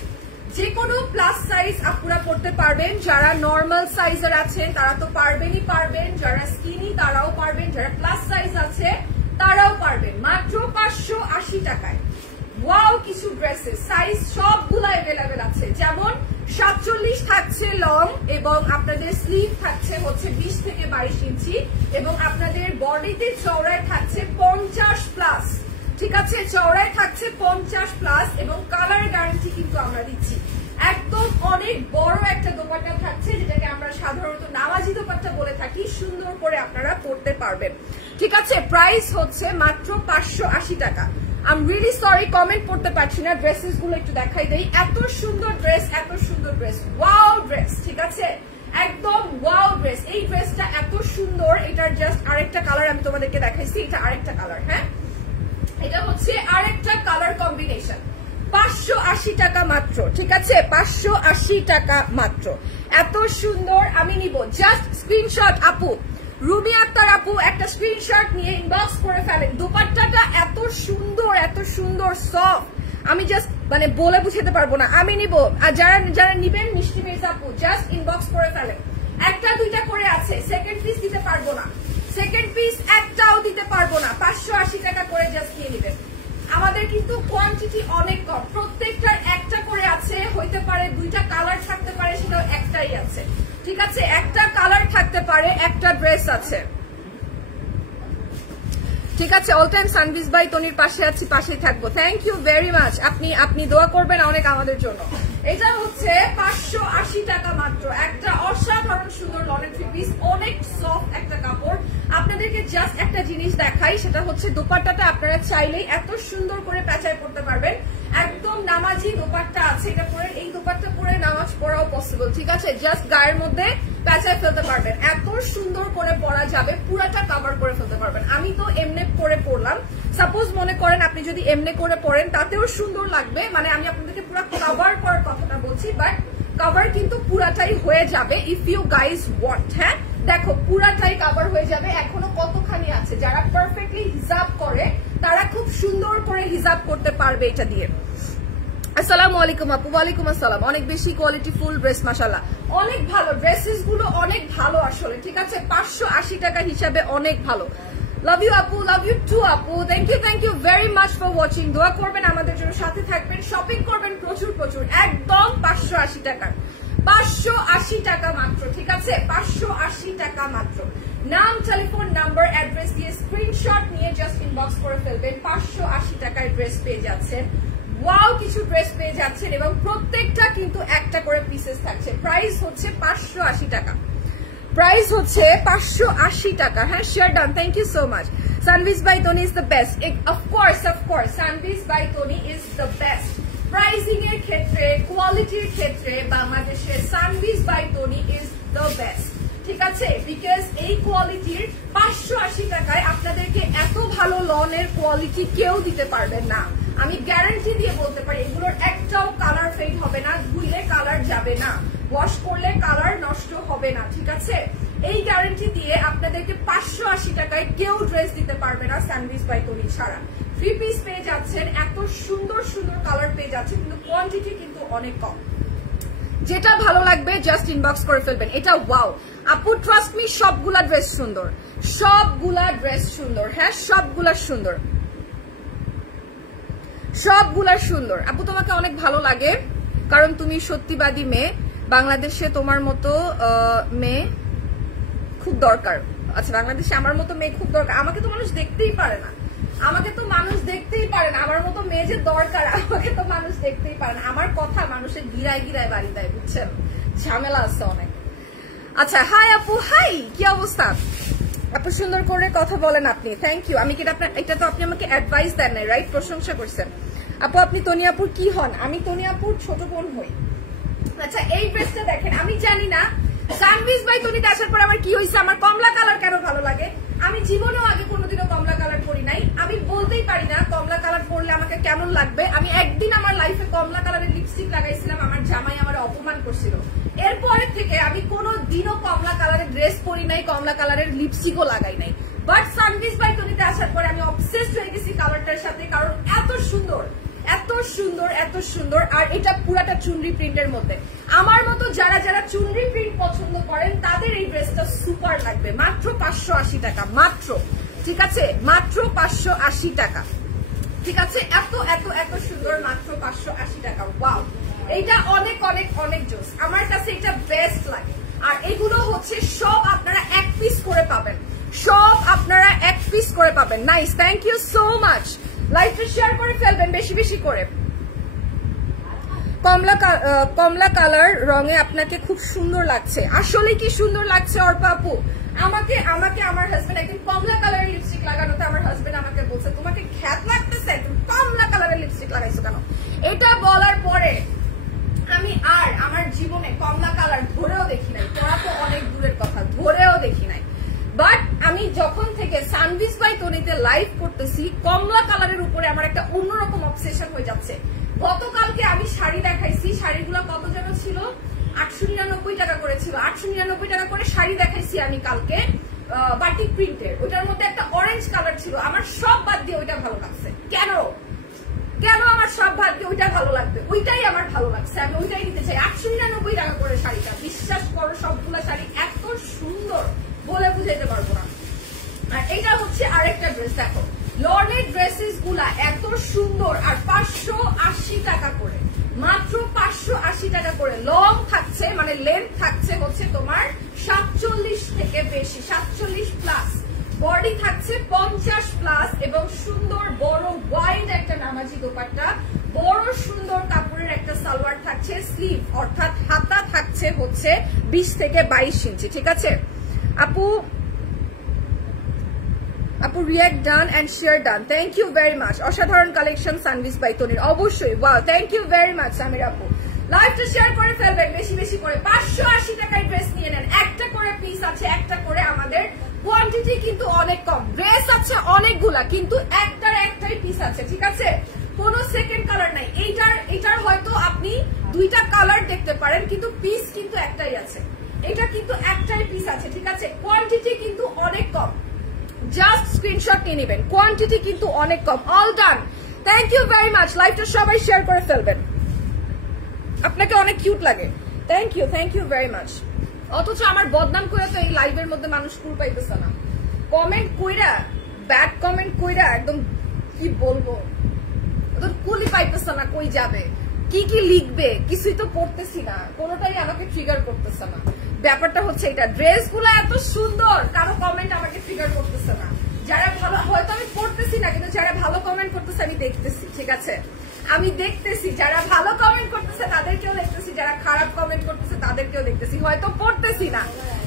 যে কোনো প্লাস সাইজ আপুরা পড়তে পারবেন, যারা নর্মাল সাইজের আছেন তারা তো পারবেনই পারবেন, যারা স্কিনি তারাও পারবেন, যারা প্লাস সাইজ আছে তারাও পারবেন, মাত্র 580 টাকায়। ওয়াও কিছু ড্রেসেস সাইজ সবগুলো अवेलेबल আছে, যেমন 47 থাকছে লং এবং আপনাদের স্লিভ থাকছে হচ্ছে 20 থেকে 22 ইঞ্চি এবং আপনাদের বডিতে চওড়ায় থাকছে 50 প্লাস, ঠিক আছে, চওড়ায় থাকছে 50 প্লাস এবং কালার গ্যারান্টি কিন্তু আমরা দিচ্ছি। একদম অনেক বড় একটা দোপাট্টা থাকছে, যেটাকে আমরা সাধারণত নামাজি দোপাট্টা বলে থাকি, সুন্দর করে আপনারা পরতে পারবেন, ঠিক আছে। প্রাইস হচ্ছে মাত্র 580 টাকা। I'm really sorry কমেন্ট পড়তে পারছি না, ড্রেসেস গুলো একটু দেখাই দেই। এত সুন্দর ড্রেস, এত সুন্দর ড্রেস, ওয়াও ড্রেস, ঠিক আছে, একদম ওয়াও ড্রেস। এই ড্রেসটা এত সুন্দর, এটার জাস্ট আরেকটা কালার আমি তোমাদেরকে দেখাইছি, এটা আরেকটা কালার, হ্যাঁ এটা হচ্ছে আরেকটা কালার কম্বিনেশন। 580 টাকা মাত্র, ঠিক আছে, 580 টাকা মাত্র। এত সুন্দর, আমি নিব জাস্ট স্ক্রিনশট। আপু রুমি আক্তার আপু একটা স্ক্রিনশট নিয়ে ইনবক্স করে ফেলেন। দোপাট্টাটা এত সুন্দর সফট, আমি জাস্ট মানে বলে বুঝাতে পারবো না, আমি নিব। আর যারা নিবেন মিষ্টি মির্জা আপু জাস্ট ইনবক্স করে ফেলেন। একটা দুইটা করে আছে, সেকেন্ড পিস দিতে পারবো না, সেকেন্ড পিস একটাও দিতে পারবো না, 580 টাকা করে জাস্ট নিয়ে নেবেন। আমাদের কিন্তু কোয়ান্টিটি অনেক কম, প্রত্যেকটার একটা করে আছে, হইতে পারে দুইটা কালার থাকতে পারে, সেটাও একটাই আছে, ঠিক আছে, একটা কালার থাকতে পারে, একটা ড্রেস আছে, ঠিক আছে। অল টাইম সানভিজ ভাই তনির পাশে আছি, পাশেই থাকবো, থ্যাংক ইউ ভেরি মাচ। আপনি দোয়া করবেন অনেক আমাদের জন্য। এটা হচ্ছে 580 টাকা মাত্র, একটা অসাধারণ সুন্দর লনের থ্রি পিস, অনেক সফট একটা কাপড়। আপনাদেরকে জাস্ট একটা জিনিস দেখাই, সেটা হচ্ছে দোপাট্টাটা আপনারা চাইলেই এত সুন্দর করে প্যাঁচায় পড়তে পারবেন, একদম নামাজি দোপাট্টা আছে, এটা পরে এই দোপাট্টা পরে নামাজ পড়াও পসিবল, ঠিক আছে, জাস্ট গায়ের মধ্যে প্যাঁচায় ফেলতে পারবেন, এত সুন্দর করে পরা যাবে, পুরাটা কভার করে ফেলতে পারবেন। আমি তো এমনি করে পরলাম, সাপোজ মনে করেন আপনি যদি এমনি করে পরেন তাতেও সুন্দর লাগবে, মানে আমি আপনাদেরকে পুরো কভার করার কথাটা বলছি, বাট কভার কিন্তু পুরাটাই হয়ে যাবে ইফ ইউ গাইজ ওয়ান্ট। হ্যাঁ দেখো পুরাটাই কভার হয়ে যাবে, এখনো কতখানি আছে, যারা পারফেক্টলি হিজাব করে তারা খুব সুন্দর করে হিজাব করতে পারবে এটা দিয়ে। আসসালামু আলাইকুম আপু। ওয়ালাইকুম আসসালাম। অনেক বেশি কোয়ালিটি ফুল ড্রেস, মাশাআল্লাহ অনেক ভালো, ড্রেসেস গুলো অনেক ভালো আসলে, ঠিক আছে, 580 টাকা হিসাবে অনেক ভালো। লাভ ইউ আপু, লাভ ইউ টু আপু, thank you very much for watching. দোয়া করবেন আমাদের জন্য, সাথে থাকবেন, শপিং করবেন প্রচুর, একদম 580 টাকা, 580 টাকা মাত্র, ঠিক আছে, 580 টাকা মাত্র। নাম, টেলিফোন নাম্বার, অ্যাড্রেস দিয়ে স্ক্রিনশট নিয়ে জাস্ট ইনবক্স করে ফেলবেন। 580 টাকায় ড্রেস পেয়ে যাচ্ছেন, ওয়াও কিছু ড্রেস পেয়ে যাচ্ছেন এবং প্রত্যেকটা কিন্তু একটা করে পিসেস থাকছে। প্রাইস হচ্ছে 580 টাকা, প্রাইস হচ্ছে 580 টাকা। হ্যাঁ share done, thank you so much. Sunvis by Toni is the best, of course Sunvis by Toni is the best. Pricing এর ক্ষেত্রে, কোয়ালিটির ক্ষেত্রে বাংলাদেশের Sunvis by Toni is the best, ঠিক আছে, বিকজ এই কোয়ালিটির 580 টাকায় আপনাদেরকে এত ভালো লনের কোয়ালিটি কেউ দিতে পারবেন না। আমি গ্যারান্টি দিয়ে বলতে পারি, এগুলোর একটাও কালার ফেড হবে না, ধুইলে কালার যাবে না, ওয়াশ করলে কালার নষ্ট হবে না, ঠিক আছে, এই গ্যারান্টি দিয়ে আপনাদেরকে 580 টাকায় কেউ ড্রেস দিতে পারবে না সানভিজ বাই টনি ছাড়া। থ্রি পিস পেয়ে যাচ্ছেন, এত সুন্দর কালার পেয়ে যাচ্ছেন, কিন্তু কোয়ান্টিটি কিন্তু অনেক কম। যেটা ভালো লাগবে জাস্ট ইনবক্স করে ফেলবেন। এটা ওয়াও আপু, ট্রাস্ট মি, সবগুলা ড্রেস সুন্দর, সবগুলা ড্রেস সুন্দর, হ্যাঁ সবগুলা সুন্দর, সবগুলা সুন্দর। আপু তোমাকে অনেক ভালো লাগে, কারণ তুমি সত্যিবাদী মেয়ে, বাংলাদেশে তোমার মতো মেয়ে খুব দরকার। আচ্ছা বাংলাদেশে আমার মতো মেয়ে খুব দরকার, আমাকে তো মানুষ দেখতেই পারে না, আমার মতো মেয়ে যে দরকার, আমাকে তো মানুষ দেখতেই পারে না, আমার কথা মানুষের গিরায় বাড়ি দেয়, বুঝছেন, ঝামেলা আছে অনেক। আচ্ছা হাই আপু, হাই, কি অবস্থা আপু, সুন্দর করে কথা বলেন আপনি, থ্যাংক ইউ। আমি কি এটা তো আপনি আমাকে অ্যাডভাইস দেন নাই, রাইট, প্রশংসা করছেন। আপু আপনি টনি আপুর কি হন? আমি টনি আপুর ছোট বোন হই। আচ্ছা এই ড্রেসটা দেখেন, আমি জানি না সানভিজ বাই টনিতে আসার পর আমার কি হয়েছে, আমার কমলা কালার কেন ভালো লাগে। আমি জীবনেও আগে কোনোদিনও কমলা কালার পরি নাই, আমি বলতেই পারি না কমলা কালার পরলে আমাকে কেমন লাগবে। আমি একদিন আমার লাইফে কমলা কালারের লিপস্টিক লাগাইছিলাম, আমার জামাই আমার অপমান করছিল, এরপরের থেকে আমি কোনোদিনও কমলা কালারের ড্রেস পরি নাই, কমলা কালারের লিপস্টিকও লাগাই নাই। বাট সানভিজ বাই টনিতে আসার পরে আমি অবসেসড হয়ে গেছি কালারটার সাথে, কারণ এত সুন্দর এত সুন্দর এত সুন্দর। আর এটা পুরাটা চুনরি প্রিন্টের মধ্যে। আমার মতো যারা যারা চুনরি প্রিন্ট পছন্দ করেন তাদের এই ড্রেসটা সুপার লাগবে। মাত্র 580 টাকা, মাত্র, ঠিক আছে, মাত্র 580 টাকা, ঠিক আছে। এত এত এত সুন্দর, মাত্র 580 টাকা। ওয়াও, এইটা অনেক অনেক অনেক জোস, আমার কাছে এটা বেস্ট লাগে। আর এগুলো হচ্ছে সব আপনারা এক পিস করে পাবেন, সব আপনারা এক পিস করে পাবেন। Nice, thank you so much. লাইভটা শেয়ার করে ফেলবেন বেশি বেশি করে। কমলা কালার রঙে আপনাকে খুব সুন্দর লাগছে। আসলে কি সুন্দর লাগছে অর্পা আপু? আমাকে আমার হাজবেন্ড একদিন কমলা কালারের লিপস্টিক লাগানোতে আমার হাজবেন্ড আমাকে বলছে, তোমাকে খ্যাত লাগতেছে, তুমি কমলা কালারের লিপস্টিক লাগাইছো কেন? এটা বলার পরে আমি আর আমার জীবনে কমলা কালার ধরেও দেখি নাই। তোরা তো অনেক দূরের কথা, ধরেও দেখি নাই। বাট আমি যখন থেকে সানভিস বাই তনিতে লাইভ করতেছি, কমলা কালারের উপরে আমার একটা অন্যরকম অবসেশন হয়ে যাচ্ছে। গতকালকে আমি শাড়ি দেখাইছি, শাড়িগুলো কত যেন ছিল, 899 টাকা করে ছিল। 899 টাকা করে শাড়ি দেখাইছি আমি কালকে, বাটিক প্রিন্টের। ওটার মধ্যে একটা অরেঞ্জ কালার ছিল। আমার সব বাদ দিয়ে ওইটা ভালো লাগছে। কেন আমার সব বাদ দিয়ে ওইটা ভালো লাগবে? ওইটাই আমার ভালো লাগছে, আমি ওইটাই নিতে চাই। 899 টাকা করে শাড়িটা, বিশ্বাস করো সবগুলা শাড়ি এত সুন্দর বলে বুঝাইতে পারবো না। আর এটা হচ্ছে আরেকটা ড্রেস, দেখো লর্নের ড্রেসেস গুলা এত সুন্দর। আর 580 টাকা করে, মাত্র 580 টাকা করে। লং থাকছে, মানে লেন্থ থাকছে হচ্ছে তোমার 47 থেকে বেশি, 47 প্লাস। বডি থাকছে 50 প্লাস এবং সুন্দর বড় ওয়াইড একটা নামাজি দোপাট্টা, বড় সুন্দর কাপড়ের একটা সালোয়ার থাকছে। স্লিভ অর্থাৎ হাতা থাকছে হচ্ছে 20 থেকে 22 ইঞ্চি, ঠিক আছে। আপু react done and share done, thank you very much. অসাধারণ কালেকশন সানভিস বাই তনির, অবশ্যই। ওয়াও, thank you very much Samir আপু। লাইভটা শেয়ার করে ফেলবেন বেশি বেশি করে। 580 টাকায় ড্রেস নিয়ে নেন, একটা করে পিস আছে, একটা করে। আমাদের কোয়ান্টিটি কিন্তু অনেক কম, ড্রেস আছে অনেকগুলা, কিন্তু একটাই পিস আছে, ঠিক আছে। কোনো সেকেন্ড কালার নাই। এইটার হয়তো আপনি দুইটা কালার দেখতে পারেন, কিন্তু পিস কিন্তু একটাই আছে। এটা কিন্তু একটাই পিস আছে, ঠিক আছে। কোয়ান্টিটি কিন্তু অনেক কম, জাস্ট স্ক্রিনশট নিয়ে নেবেন, কোয়ান্টিটি কিন্তু অনেক কম। All done, thank you very much. লাইভটা সবাই শেয়ার করে ফেলবেন, আপনাকে অনেক কিউট লাগে। Thank you very much. অথচ আমার বদনাম করে তো এই লাইভের মধ্যে মানুষ কুল পাইতেছে না। কমেন্ট কইরা, ব্যাড কমেন্ট কইরা একদম কি বলবো, কুলি পাইতেছে না, কই যাবে, কি কি লিখবে, কিছুই তো পড়তেছি না, কোনোটাই আমাকে ট্রিগার করতেছে না। ব্যাপারটা হচ্ছে এটা, ড্রেস গুলো এত সুন্দর, কারো কমেন্ট আমাকে ট্রিগার করতেছে না। যারা ভালো, হয়তো আমি পড়তেছি না, কিন্তু যারা ভালো কমেন্ট করতেছে আমি দেখতেছি, ঠিক আছে। আমি দেখতেছি, যারা ভালো কমেন্ট করতেছে তাদেরকেও দেখতেছি, যারা খারাপ কমেন্ট করতেছে তাদেরকেও দেখতেছি। হয়তো পড়তেছি না,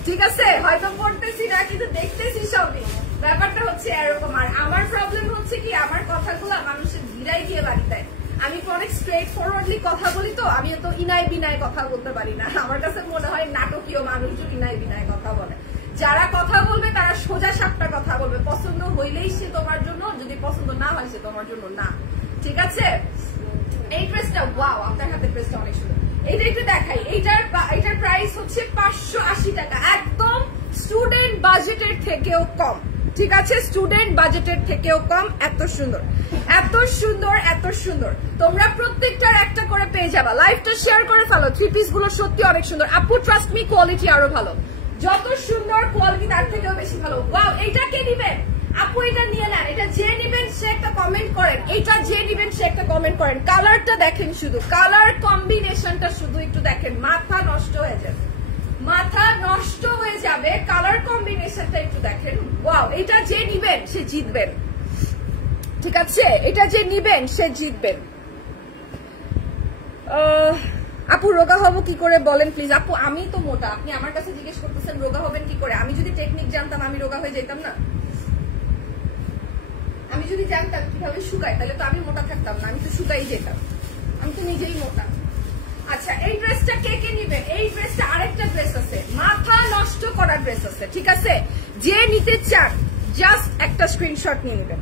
ঠিক আছে, হয়তো পড়তেছি না, কিন্তু দেখতেছি সবই। ব্যাপারটা হচ্ছে এরকম। আর আমার প্রবলেম হচ্ছে কি, আমার কথাগুলো মানুষের ভিড়াই দিয়ে বাড়ি দেয়। আমি তো অনেক স্ট্রেট ফরওয়ার্ডলি কথা বলি, তো আমি তো ইনায় বিনায় কথা বলতে পারি না। আমার কাছে মনে হয় নাটকীয় মানুষজন ইনায় বিনায় কথা বলে। যারা কথা বলবে তারা সোজা সাপটা কথা বলবে। পছন্দ হইলেই সে তোমার জন্য, যদি পছন্দ না হয় সে তোমার জন্য না, ঠিক আছে। এই ড্রেসটা, ওয়াও, আপনার হাতে ড্রেসটা অনেক সুন্দর। এইটা একটু দেখাই। এইটার প্রাইস হচ্ছে 580 টাকা, একদম স্টুডেন্ট বাজেটের থেকেও কম, ঠিক আছে, স্টুডেন্ট বাজেটের থেকেও কম। এত সুন্দর, এত সুন্দর, এত সুন্দর। তোমরা প্রত্যেকটার একটা করে পেয়ে যাবা। লাইভটা শেয়ার করে ফেলো। থ্রি পিস গুলো সত্যি অনেক সুন্দর। আপু ট্রাস্ট মি, কোয়ালিটি আরো ভালো। যত সুন্দর কোয়ালিটি তার থেকেও বেশি ভালো। ওয়াও, এইটা কে নিবেন আপু? এটা নিয়ে নেন। এটা যে নিবেন সে একটা কমেন্ট করেন, এটা যে নিবেন সে একটা কমেন্ট করেন। কালারটা দেখেন, শুধু কালার কম্বিনেশনটা শুধু একটু দেখেন, মাথা নষ্ট হয়ে যাবে, মাথা নষ্ট হয়ে যাবে। কালার কম্বিনেশনটা একটু দেখেন। ওয়াও, এটা যে নিবেন সে জিতবেন, ঠিক আছে, এটা যে নিবেন সে জিতবেন। আপু রোগা হবো কি করে বলেন প্লিজ? আপু আমি তো মোটা, আপনি আমার কাছে জিজ্ঞেস করতেছেন রোগা হবেন কি করে? আমি যদি টেকনিক জানতাম আমি রোগা হয়ে যেতাম না? আমি যদি জানতাম কিভাবে শুকাই তাহলে তো আমি মোটা থাকতাম না, আমি তো শুকাই যেতাম, আমি তো নিজেই মোটা। আচ্ছা, এই ড্রেসটা কে কে নিবেন? এই ড্রেসটা আরেকটা ড্রেস আছে, মাথা নষ্ট করা ড্রেস আছে, ঠিক আছে। যে নিতে চান জাস্ট একটা স্ক্রিনশট নিয়ে নেবেন।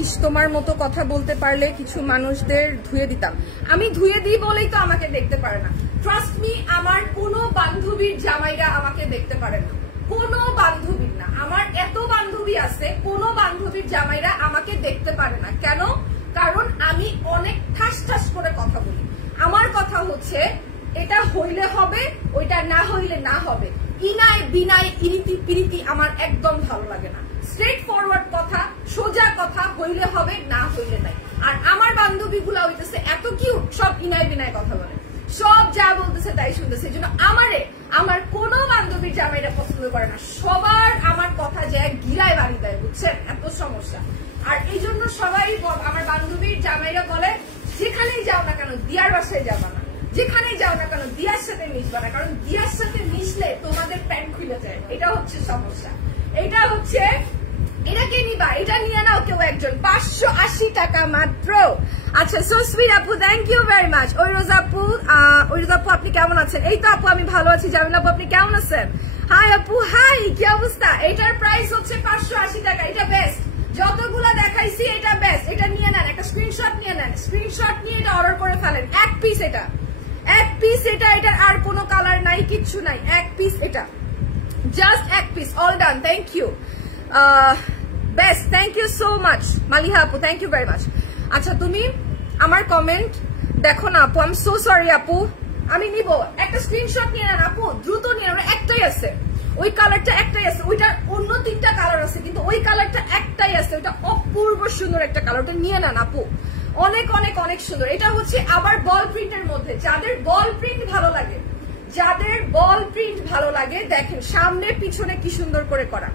ইস, তোমার মতো কথা বলতে পারলে কিছু মানুষদের ধুয়ে দিতাম। আমি ধুয়ে দিই বলেই তো আমাকে দেখতে পারে না। ট্রাস্ট মি, আমার কোনো বান্ধবীর জামাইরা আমাকে দেখতে পারে না, কোনো বান্ধবীর না। আমার এত বান্ধবী আছে, কোনো বান্ধবীর জামাইরা আমাকে দেখতে পারে না। কেন? কারণ আমি অনেক ঠাস ঠাস করে কথা বলি। আমার কথা হচ্ছে এটা হইলে হবে, ওইটা না হইলে না হবে। ইনায় বিনায় ইরিতি পিরিতি আমার একদম ভালো লাগে না। স্ট্রেট ফরওয়ার্ড কথা, সোজা কথা, হইলে হবে না হইলে নাই। আর আমার বান্ধবীগুলা হইতেছে এত কিউট, সব ইনায় বিনায় কথা বলে, সব যা বলতেছে তাই শুনতেছে। এই জন্য আমার কোনো বান্ধবীর জামাইরা পছন্দ করে না। সবার আমার কথা যায় গিরায় বাড়ি দেয়, বুঝছেন? এত সমস্যা। আর এই জন্য সবাই আমার বান্ধবীর জামাইরা বলে যেখানেই যাও না কেন দিয়ার বাসায় যাবা না, যেখানেই যাও না কেন দিয়ার সাথে মিশবা না, কারণ দিয়ার সাথে মিশলে তোমাদের প্যান্ট খুলে যায়। এটা হচ্ছে সমস্যা। এটা হচ্ছে এটাকে নিবা, এটা নিয়ে নাও কেউ একজন। 580 টাকা মাত্র। আচ্ছা, সো সুইট আপু, থ্যাংক ইউ ভেরি মাচ। ঐরোজ আপু, আপনি কেমন আছেন? এই তো আপু আমি ভালো আছি। জামিল আপু আপনি কেমন আছেন? হাই আপু, হাই, কি অবস্থা? এটার প্রাইস হচ্ছে 580 টাকা। এটা বেস্ট, যতগুলা দেখাইছি এটা বেস্ট। এটা নিয়ে নেন, একটা স্ক্রিনশট নিয়ে নেন। স্ক্রিনশট নিয়ে এটা অর্ডার করে ফেলেন। এক পিস এটা, এক পিস এটা। এটার আর কোনো কালার নাই, কিচ্ছু নাই। এক পিস এটা, জাস্ট এক piece. All done, thank you. Best, thank you so much Maliha আপু, থ্যাংক ইউ ভেরি মাচ। আচ্ছা, তুমি আমার কমেন্ট দেখো না আপু, আই এম সো সরি আপু। আমি নিব, একটা স্ক্রিনশট নিয়ে নেন আপু, দ্রুত নিয়ে নেন। একটাই আছে, ওই কালারটা একটাই আছে। ওইটার অন্য 3টা কালার আছে, কিন্তু ওই কালারটা একটাই আছে। ওইটা অপূর্ব সুন্দর একটা কালার, ওটা নিয়ে নেন আপু। অনেক অনেক অনেক সুন্দর। এটা হচ্ছে আবার বল প্রিন্টের মধ্যে। যাদের বল প্রিন্ট ভালো লাগে, যাদের বল প্রিন্ট ভালো লাগে, দেখেন সামনে পিছনে কি সুন্দর করে করা।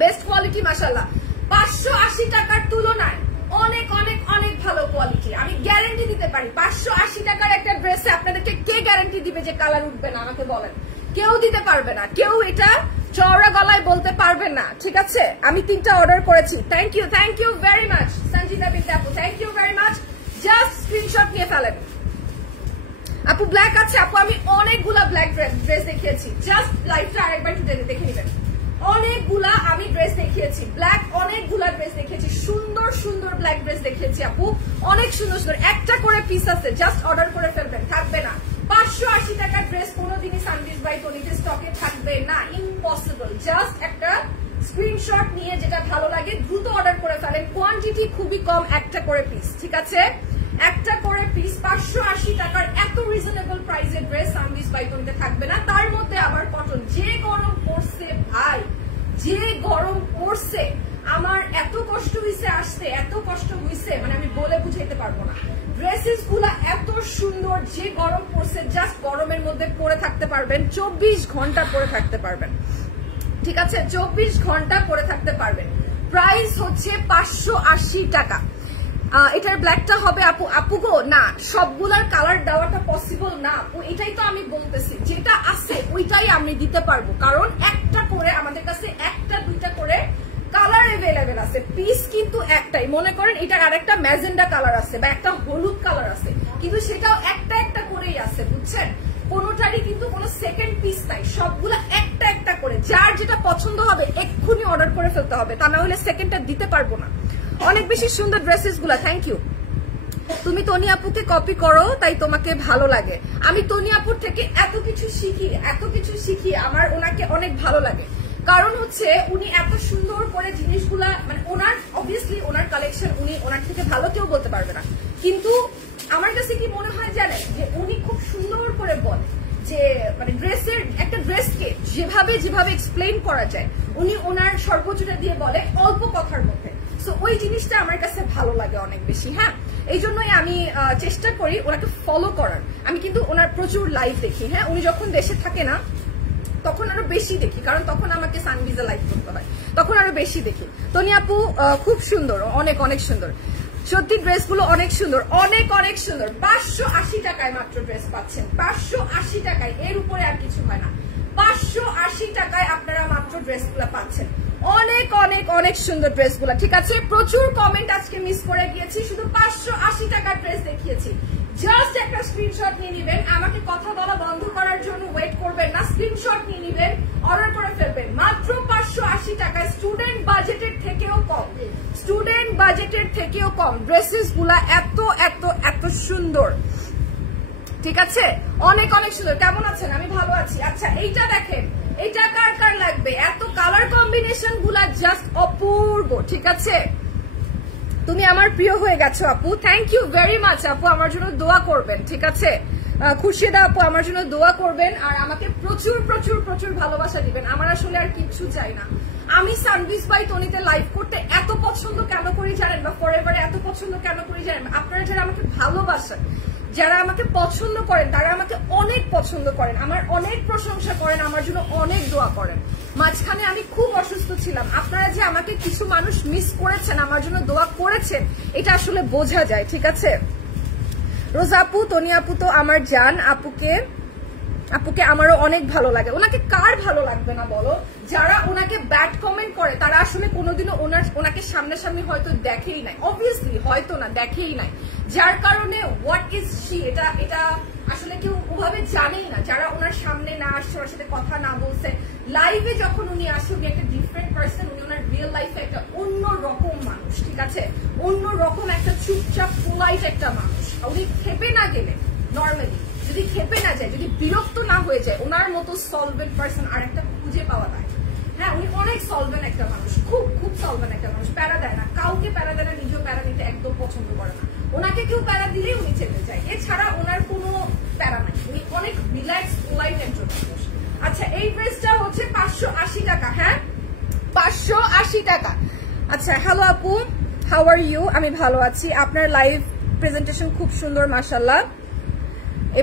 বেস্ট কোয়ালিটি মাশাআল্লাহ। 580 টাকার তুলনায় অনেক অনেক অনেক ভালো কোয়ালিটি। আমি গ্যারান্টি দিতে পারি 580 টাকার একটা ড্রেসে আপনাদেরকে কে গ্যারান্টি দিবে যে কালার উঠবে না? আমাকে বলেন। কেউ দিতে পারবে না, কেউ এটা চওড়া গলায় বলতে পারবে না। ঠিক আছে, আমি 3টা অর্ডার করেছি। Thank you very much Sanjita Bidya আপু, thank you very much. Just screenshot নিয়ে ফেলেন আপু। ব্ল্যাক আছে আপু, আমি অনেকগুলা ব্ল্যাক ড্রেস দেখিয়েছি। জাস্ট লাইভটা আরেকবার একটু দেখে নেবেন। অনেকগুলা আমি ড্রেস দেখিয়েছি, ব্ল্যাক অনেকগুলা ড্রেস দেখিয়েছি, সুন্দর সুন্দর ব্ল্যাক ড্রেস দেখিয়েছি আপু, অনেক সুন্দর সুন্দর। একটা করে পিস আছে, জাস্ট অর্ডার করে ফেলবেন, থাকবে না। 580 টাকার ড্রেস কোনোদিনই সানভিজ বাই তনিতে স্টকে থাকবে না, ইম্পসিবল। জাস্ট একটা স্ক্রিনশট নিয়ে যেটা ভালো লাগে দ্রুত অর্ডার করে ফেলেন। কোয়ান্টিটি খুবই কম, একটা করে পিস। ঠিক আছে, একটা করে পিস। 580 টাকার এত রিজনেবল প্রাইসের ড্রেস সানভিজ বাই তনিতে থাকবে না। তার মধ্যে আবার কটন। যে গরম পড়ছে ভাই, যে গরম পড়ছে, আমার এত কষ্ট হয়েছে আসতে, এত কষ্ট হয়েছে মানে আমি বলে বুঝাইতে পারবো না। ড্রেসেস গুলা এত সুন্দর, যে গরম পড়ছে, জাস্ট গরমের মধ্যে পরে থাকতে পারবেন, 24 ঘন্টা পরে থাকতে পারবেন। ঠিক আছে, 24 ঘন্টা পরে থাকতে পারবেন। প্রাইস হচ্ছে 580 টাকা। এটার ব্ল্যাকটা হবে আপু। আপু গো, না, সবগুলার কালার দেওয়াটা পসিবল না আপু। এটাই তো আমি বলতেছি, যেটা আছে ওইটাই আমি দিতে পারবো, কারণ একটা করে আমাদের কাছে 1টা 2টা করে কালার এভেলেবেল আছে। পিস কিন্তু একটাই। মনে করেন এটার আরেকটা ম্যাজেন্ডা কালার আছে বা একটা হলুদ কালার আছে, কিন্তু সেটাও একটা করেই আছে, বুঝছেন? কোনোটারই কিন্তু কোনো সেকেন্ড পিস নাই, সবগুলা একটা করে। যার যেটা পছন্দ হবে এক্ষুনি অর্ডার করে ফেলতে হবে, তা না হলে সেকেন্ডটা দিতে পারবো না। অনেক বেশি সুন্দর ড্রেসেস গুলা। Thank you. তুমি তনি আপুকে কপি করো তাই তোমাকে ভালো লাগে। আমি তনি আপুর থেকে এত কিছু শিখি, আমার ওনাকে অনেক ভালো লাগে। কারণ হচ্ছে উনি এত সুন্দর করে জিনিসগুলা, মানে ওনার অবভিয়াসলি ওনার কালেকশন, উনি ওনার থেকে ভালো কেউ বলতে পারবে না, কিন্তু আমার কাছে কি মনে হয় জানেন, যে উনি খুব সুন্দর করে বলে যে মানে ড্রেসের একটা ড্রেসকে যেভাবে এক্সপ্লেইন করা যায়, উনি ওনার সর্বোচ্চটা দিয়ে বলে অল্প কথার মধ্যে। সো ওই জিনিসটা আমার কাছে ভালো লাগে অনেক বেশি। হ্যাঁ, এই জন্যই আমি চেষ্টা করি ওনাকে ফলো করার। আমি কিন্তু ওনার প্রচুর লাইভ দেখি। হ্যাঁ, উনি যখন দেশে থাকে না তখন আরো বেশি দেখি, কারণ তখন আমাকে সানভিজে লাইভ করতে হয়, তখন আরো বেশি দেখি। তনি আপু খুব সুন্দর, অনেক সুন্দর। সত্যি ড্রেসগুলো অনেক সুন্দর, অনেক সুন্দর। 580 টাকায় মাত্র ড্রেস পাচ্ছেন, 580 টাকায়, এর উপরে আর কিছু হয় না। 580 টাকায় আপনারা মাত্র ড্রেসগুলো পাচ্ছেন। অনেক সুন্দর ড্রেসগুলো। ঠিক আছে, প্রচুর কমেন্ট আজকে মিস করে গিয়েছি, শুধু 580 টাকার ড্রেস দেখিয়েছি। জাস্ট একটা স্ক্রিনশট নিয়ে নিবেন, আমাকে কথা বলা বন্ধ করার জন্য ওয়েট করবেন না, স্ক্রিনশট নিয়ে নিবেন, অর্ডার করে ফেলবেন। মাত্র 580 টাকায়, স্টুডেন্ট বাজেটের থেকেও কম ড্রেসেস গুলা এত সুন্দর। ঠিক আছে, অনেক সুন্দর। কেমন আছেন? আমি ভালো আছি। আচ্ছা, এইটা দেখেন, এইটা কার লাগবে? লাগবে, এত কালার কম্বিনেশন গুলা জাস্ট অপূর্ব। ঠিক আছে, তুমি আমার প্রিয় হয়ে গেছো আপু, থ্যাংক ইউ ভেরি মাচ আপু। আমার জন্য দোয়া করবেন, ঠিক আছে? খুশিদা আপু আমার জন্য দোয়া করবেন, আর আমাকে প্রচুর প্রচুর প্রচুর ভালোবাসা দিবেন। আমার আসলে আর কিচ্ছু চাই না। আমি সানবিজ বাই তনিতে লাইভ করতে এত পছন্দ কেন করি জানেন, বা ফরএভারে এত পছন্দ কেন করি জানেন? আপনারা যারা আমাকে ভালোবাসেন, যারা আমাকে পছন্দ করেন, তারা আমাকে অনেক পছন্দ করেন, আমার অনেক প্রশংসা করেন, আমার জন্য অনেক দোয়া করেন। মাঝখানে আমি খুব অসুস্থ ছিলাম, আপনারা যে আমাকে কিছু মানুষ মিস করেছেন, আমার জন্য দোয়া করেছেন, এটা আসলে বোঝা যায়। ঠিক আছে, রোজা আপু, তনি আপু তো আমার জান, আপুকে আমারও অনেক ভালো লাগে। ওনাকে কার ভালো লাগবে না বলো? যারা ওনাকে ব্যাড কমেন্ট করে তারা আসলে কোনোদিনও ওনাকে সামনাসামনি হয়তো দেখেই নাই, অবভিয়াসলি হয়তো না, দেখেই নাই, যার কারণে হোয়াট ইজ শি এটা আসলে কেউ ওভাবে জানেই না। যারা ওনার সামনে না আসছে, ওনার সাথে কথা না বলছে, লাইভে যখন উনি আসে উনি একটা ডিফারেন্ট পার্সন, উনি ওনার রিয়েল লাইফে একটা অন্য রকম মানুষ। ঠিক আছে, অন্য রকম একটা চুপচাপ পোলাইট একটা মানুষ। উনি খেপে না গেলে, নর্মালি যদি খেপে না যায়, যদি বিরক্ত না হয়ে যায়, ওনার মতো সলভেন্ট পার্সন আর একটা খুঁজে পাওয়া যায়। হ্যাঁ, উনি অনেক সলভেন্ট একটা মানুষ, খুব খুব সলভেন্ট একটা মানুষ। প্যারা দেয় না, কাউকে প্যারা দেয় না, নিজেও প্যারা নিতে একদম পছন্দ করে না। ওনাকে কেউ প্যারা দিলেই উনি চেপে যায়, এছাড়া ওনার কোনো প্যারা নাই। উনি অনেক রিল্যাক্স পোলাইট একজন মানুষ। আচ্ছা, এই ড্রেসটা হচ্ছে 580 টাকা। হ্যাঁ, 580 টাকা। আচ্ছা, হ্যালো আপু, হাউ আর ইউ? আমি ভালো আছি। আপনার লাইভ প্রেজেন্টেশন খুব সুন্দর, মাশাআল্লাহ।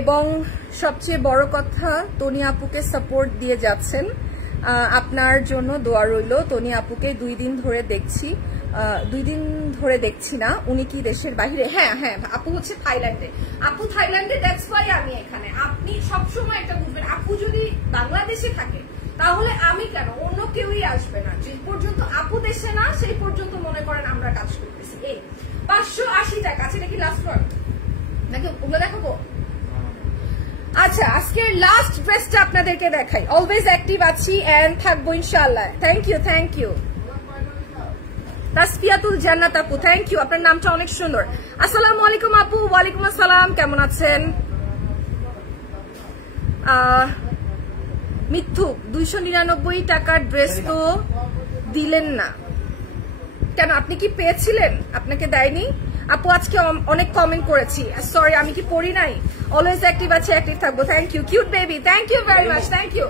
এবং সবচেয়ে বড় কথা, তনি আপুকে সাপোর্ট দিয়ে যাচ্ছেন। আপনার জন্য দোয়া রইল। তনি আপুকে 2 দিন ধরে দেখছি, 2 দিন ধরে দেখছি না। উনি কি দেশের বাইরে? হ্যাঁ হ্যাঁ, আপু হচ্ছে থাইল্যান্ডে। আপু থাইল্যান্ডে, দ্যাটস ওয়াই আমি এখানে। আপনি সবসময় একটা বুঝবেন, আপু যদি বাংলাদেশে থাকে তাহলে আমি কেন, অন্য কেউই আসবে না। যে পর্যন্ত আপু দেশে না, সেই পর্যন্ত মনে করেন আমরা কাজ করতেছি। এই 580 টাকা। আচ্ছা, এটা কি লাস্ট ওয়ান নাকি ওগুলো দেখাবো? আচ্ছা, আজকের লাস্ট ড্রেসটা আপনাদেরকে দেখাই। অলওয়েজ অ্যাক্টিভ আছি এন্ড থাকবো ইনশাআল্লাহ। থ্যাংক ইউ তাসফিয়াতুল জান্নাত আপু, থ্যাংক ইউ। আপনার নামটা অনেক সুন্দর। আসসালামু আলাইকুম আপু। ওয়ালাইকুম আসসালাম, কেমন আছেন? মিথ্যু, 299 টাকার ড্রেস তো দিলেন না কেন? আপনি কি পেয়েছিলেন? আপনাকে দেয়নি আপু? আজকে অনেক কমেন্ট করেছি, সরি আমি কি পড়ি নাই? অলওয়েজ অ্যাক্টিভ আছে, অ্যাক্টিভ থাকবো। Thank you cute baby, thank you very much, thank you.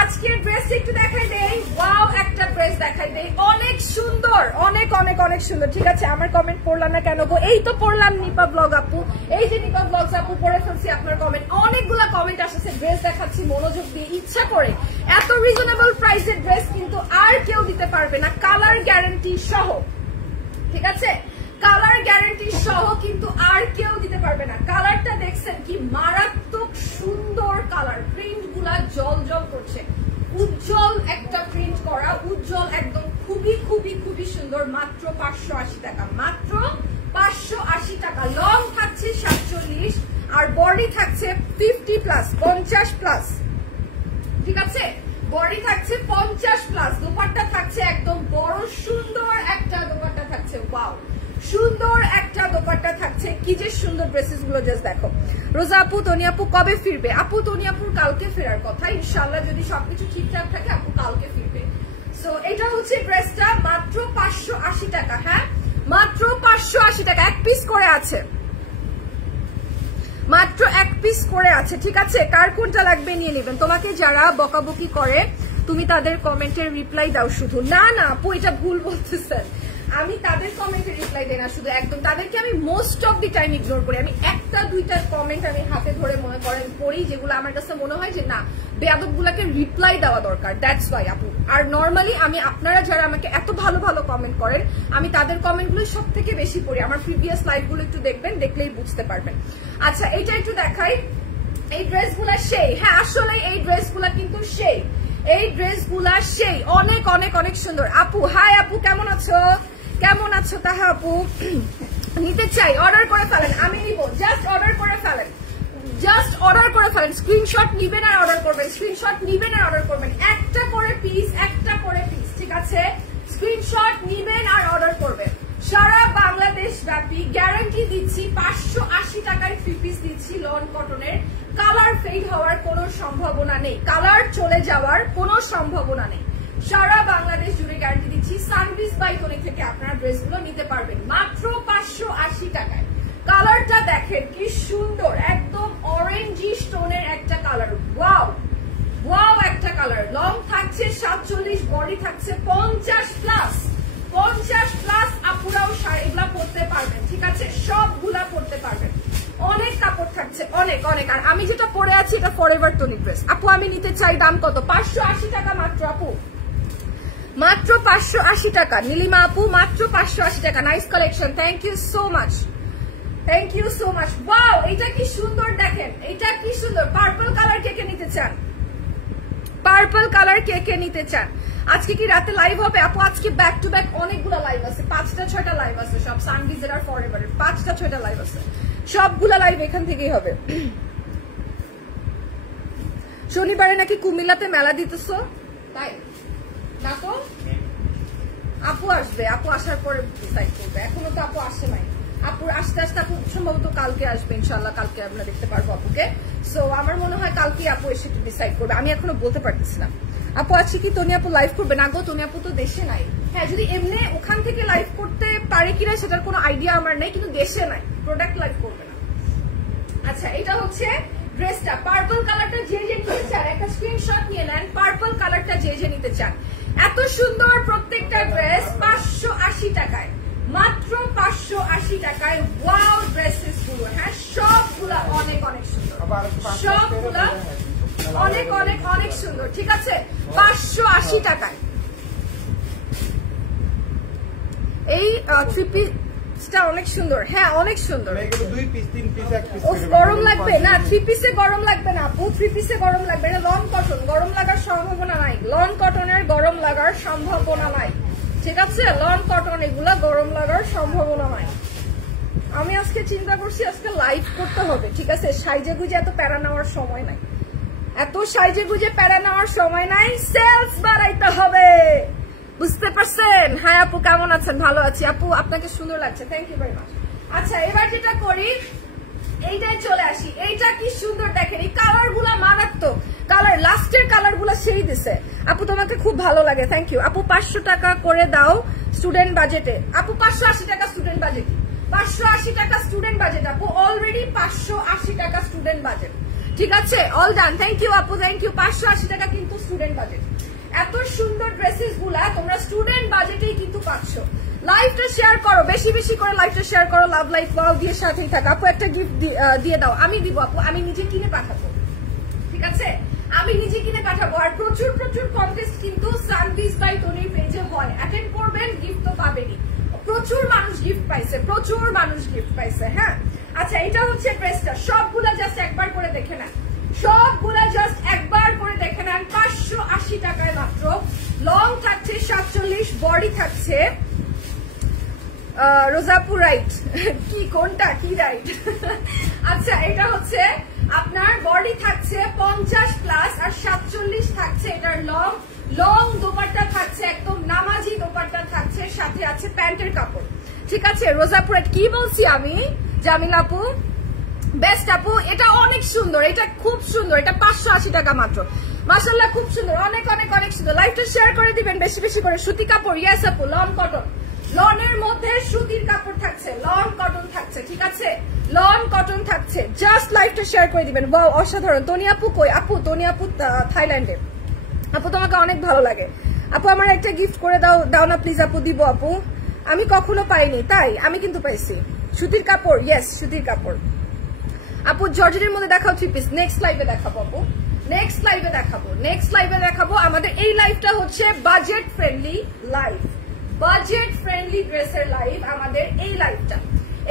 আজকের ড্রেস একটু দেখাই দেই। ওয়াও, একটা ড্রেস দেখাই দেই, অনেক সুন্দর, অনেক অনেক অনেক সুন্দর। ঠিক আছে, আমার কমেন্ট পড়লাম না কেন গো? এই তো পড়লাম, নিপা ব্লগ আপু। এই যে নিপা ব্লগ আপু, পড়ে ফেলছি আপনার কমেন্ট। অনেকগুলা কমেন্ট আসছে, ড্রেস দেখাচ্ছি মনোযোগ দিয়ে, ইচ্ছা করে। এত রিজনেবল প্রাইসের ড্রেস কিন্তু আর কেউ দিতে পারবে না, কালার গ্যারান্টি সহ। ঠিক আছে, কালার গ্যারান্টি সহ কিন্তু আর কেউ দিতে পারবে না। কালারটা দেখছেন কি মারাত্মক সুন্দর কালার, প্রিন্ট গুলা জল জল করছে, উজ্জ্বল একটা প্রিন্ট করা, উজ্জ্বল একদম, খুবই খুবই খুবই সুন্দর। মাত্র 580 টাকা, মাত্র 580 টাকা। লং থাকছে 47 আর বডি থাকছে 50 প্লাস, 50 প্লাস। ঠিক আছে, বডি থাকছে 50 প্লাস। দোপাট্টা থাকছে একদম বড় সুন্দর একটা দোপাট্টা থাকছে। ওয়াও, সুন্দর একটা দোপাট্টা থাকছে। কি যে সুন্দর ড্রেসেস গুলো, জাস্ট দেখো। রোজা আপু, তনি আপু কবে ফিরবে? আপু, তনি আপুর কালকে ফেরার কথা ইনশাআল্লাহ, যদি সবকিছু ঠিকঠাক থাকে আপু কালকে ফিরবে। সো এটা হচ্ছে ড্রেসটা, মাত্র 580 টাকা। হ্যাঁ, মাত্র 580 টাকা। 1 পিস করে আছে, মাত্র 1 পিস করে আছে। ঠিক আছে, কার কোনটা লাগবে নিয়ে নেবেন। তোমাকে যারা বকাবকি করে তুমি তাদের কমেন্টের রিপ্লাই দাও শুধু। না না আপু, এটা ভুল বলতেছেন। আমি তাদের কমেন্টে রিপ্লাই দেই না শুধু, একদম তাদেরকে আমি most of the time ignore করি। আমি 1টা 2টা কমেন্ট আমি হাতে ধরে মনে করেন পড়ি, যেগুলো আমার কাছে মনে হয় যে না, বেয়াদব গুলাকে রিপ্লাই দেওয়া দরকার। দ্যাটস ওয়াই আপু। আর নর্মালি আমি, আপনারা যারা আমাকে এত ভালো ভালো কমেন্ট করেন, আমি তাদের কমেন্টগুলো সব থেকে বেশি পড়ি। আমার প্রিভিয়াস লাইভগুলো একটু দেখবেন, দেখলেই বুঝতে পারবেন। আচ্ছা, এটা একটু দেখাই। এই ড্রেসগুলা সেই, হ্যাঁ আসলে এই ড্রেসগুলা কিন্তু সেই, এই ড্রেসগুলা সেই, অনেক অনেক অনেক সুন্দর। আপু হাই, আপু কেমন আছো? কেমন আছো তাহা আপু? নিতে চাই, অর্ডার করে ফেলেন, আমি নিব। জাস্ট অর্ডার করে ফেলেন, জাস্ট অর্ডার করে ফেলেন। স্ক্রিনশট নিবেন আর অর্ডার করবেন, স্ক্রিনশট নিবেন আর অর্ডার করবেন। একটা করে পিস, একটা করে পিস। ঠিক আছে, স্ক্রিনশট নিবেন আর অর্ডার করবেন। সারা বাংলাদেশ ব্যাপী গ্যারান্টি দিচ্ছি, 580 টাকায় 3 পিস দিচ্ছি লন কটনের। কালার ফেড হওয়ার কোনো সম্ভাবনা নেই, কালার চলে যাওয়ার কোনো সম্ভাবনা নেই। সারা বাংলাদেশ জুড়ে গ্যারান্টি দিচ্ছি সানবিজ বাই তনি থেকে আপনারা ড্রেসগুলো নিতে পারবেন মাত্র 580 টাকায়। কালারটা দেখেন কি সুন্দর, একদম অরেঞ্জিশ টোনের একটা কালার। ওয়াও ওয়াও একটা কালার। লং থাকছে 47, বডি থাকছে 50+। আপুরাও এগুলা পড়তে পারবেন, ঠিক আছে, সবগুলা পড়তে পারবেন। অনেক কাপড় থাকছে, অনেক অনেক। আর আমি যেটা পরে আছি এটা ফরএভার টনি ড্রেস। আপু আমি নিতে চাই, দাম কত? 580 টাকা মাত্র আপু, মাত্র 580 টাকা। নীলিমা আপু মাত্র 580 টাকা। Nice collection, thank you so much, thank you so much. Wow এটা কি সুন্দর দেখেন, এটা কি সুন্দর। পার্পল কালার কে কে নিতে চান? পার্পল কালার কে কে নিতে চান? আজকে কি রাতে লাইভ হবে আপু? আজকে ব্যাক টু ব্যাক অনেকগুলো লাইভ আছে, 5টা-6টা লাইভ আছে, সব সানবিজের আর ফরএভারের 5টা-6টা লাইভ আছে, সবগুলা লাইভ এখান থেকেই হবে। শনিবারে নাকি কুমিল্লাতে মেলা দিতেছো, তাই না? তো আপু আসবে, আপু আসার পরে ডিসাইড করবে, এখনো তো আপু আসে নাই। আপুর আস্তে আস্তে আপু সম্ভবত কালকে আসবে, ইনশাল্লাহ কালকে আমরা দেখতে পারবো আপুকে। সো আমার মনে হয় কালকে আপু এসে ডিসাইড করবে, আমি এখনো বলতে পারতেছি না। আপু আছে কি তনি আপু লাইভ করবে? না গো, তনি আপু তো দেশে নাই। হ্যাঁ, যদি এমনি ওখান থেকে লাইভ করতে পারে কিনা সেটার কোনো আইডিয়া আমার নেই, কিন্তু দেশে নাই, প্রোডাক্ট লাইভ করবে না। আচ্ছা, এটা হচ্ছে ড্রেসটা। পার্পল কালারটা যে যে নিতে চান একটা স্ক্রিনশট নিয়ে নেন। পার্পল কালারটা যে যে নিতে চান, এত সুন্দর প্রত্যেকটা ড্রেস 580 টাকায়, মাত্র 580 টাকায়। ওয়াও ড্রেসেস গুলো, হ্যাঁ সবগুলা অনেক অনেক সুন্দর, সবগুলা অনেক অনেক অনেক সুন্দর, ঠিক আছে, 580 টাকায়। এই থ্রি পিসটা অনেক সুন্দর, হ্যাঁ অনেক সুন্দর। গরম লাগবে না, থ্রি পিসে গরম লাগবে না আপু, থ্রি পিসে গরম লাগবে না। লং কটন, গরম লাগার সম্ভাবনা নাই, লং কটনের গরম লাগার সম্ভাবনা নাই, ঠিক আছে, লং কটন এগুলা গরম লাগার সম্ভাবনা নাই। আমি আজকে চিন্তা করছি আজকে লাইভ করতে হবে, ঠিক আছে, সাইজে গুজে এত প্যারা নেওয়ার সময় নাই, এত সাইজে গুজে প্যারা নেওয়ার সময় নাই, সেলস বাড়াইতে হবে, বুঝতে পারছেন? হ্যাঁ আপু কেমন আছেন? ভালো আছি আপু, আপনাকে সুন্দর লাগছে, থ্যাংক ইউ ভেরি মাচ। আচ্ছা এবার যেটা করি, এইটাই চলে আসি। এইটা কি সুন্দর দেখেন, এই কালার গুলা মারাত্মক কালার, লাস্টের কালার গুলা সেই দিছে আপু, তোমাকে খুব ভালো লাগে, থ্যাংক ইউ আপু। 500 টাকা করে দাও স্টুডেন্ট বাজেটে আপু, 580 টাকা স্টুডেন্ট বাজেট, 580 টাকা স্টুডেন্ট বাজেট আপু, অলরেডি 580 টাকা স্টুডেন্ট বাজেট, ঠিক আছে, অল ডান, থ্যাংক ইউ আপু, থ্যাংক ইউ। 580 টাকা কিন্তু স্টুডেন্ট বাজেট। এত সুন্দর ড্রেসেস গুলা তোমরা স্টুডেন্ট বাজেটেই কিন্তু পাচ্ছ। লাইভটা শেয়ার করো, বেশি বেশি করে লাইভটা শেয়ার করো, লাভ লাইফ ওয়াও দিয়ে সাথেই থাক আপু। একটা গিফট দিয়ে দাও, আমি দিব আপু, আমি নিজে কিনে পাঠাবো, ঠিক আছে, আমি নিজে কিনে পাঠাবো। আর প্রচুর প্রচুর কন্টেস্ট কিন্তু সানবিজ বাই তনির পেজে হয়, অ্যাটেন্ড করবেন, গিফট তো পাবেনই। প্রচুর মানুষ গিফট পাইছে, প্রচুর মানুষ গিফট পাইছে, হ্যাঁ। আচ্ছা এটা হচ্ছে ড্রেসটা, সবগুলা জাস্ট একবার করে দেখে নেন, সবগুলা জাস্ট একবার করে দেখে নেন, 580 টাকায় মাত্র। লং থাকছে 47, বডি থাকছে রোজাপুর রাইট, কি কোনটা কি রাইট? আচ্ছা এটা হচ্ছে আপনার বডি থাকছে 50+ আর 47 থাকছে এটার লং। লং দোপাট্টা থাকছে, একদম নামাজি দোপাট্টা থাকছে, সাথে আছে প্যান্টের কাপড়, ঠিক আছে। রোজাপুর রাইট কি বলছি আমি, জামিল আপু বেস্ট আপু, এটা অনেক সুন্দর, এটা খুব সুন্দর, এটা 580 টাকা মাত্র, মাশাআল্লাহ খুব সুন্দর, অনেক অনেক অনেক সুন্দর। লাইভটা শেয়ার করে দিবেন বেশি বেশি করে। সুতি কাপড়, ইয়েস আপু, লং কটন, লনের মধ্যে সুতির কাপড় থাকছে, লং কটন থাকছে, ঠিক আছে, লং কটন থাকছে, জাস্ট লাইভটা শেয়ার করে দিবেন। ওয়াও অসাধারণ। তনি আপু কই? আপু তনি আপু থাইল্যান্ডে আপু, তোমাকে অনেক ভালো লাগে আপু, আমার একটা গিফট করে দাও, দাও না প্লিজ আপু। দিব আপু, আমি কখনো পাইনি, তাই আমি কিন্তু পাইছি সুতির কাপড়, ইয়েস সুতির কাপড় আপু। জর্জেটের মধ্যে দেখাও থ্রি পিস, নেক্সট লাইভে দেখাবো আপু, নেক্সট লাইভে দেখাবো, নেক্সট লাইভে দেখাবো। আমাদের এই লাইভটা হচ্ছে budget friendly live, budget friendly ড্রেসের লাইভ আমাদের এই লাইভটা,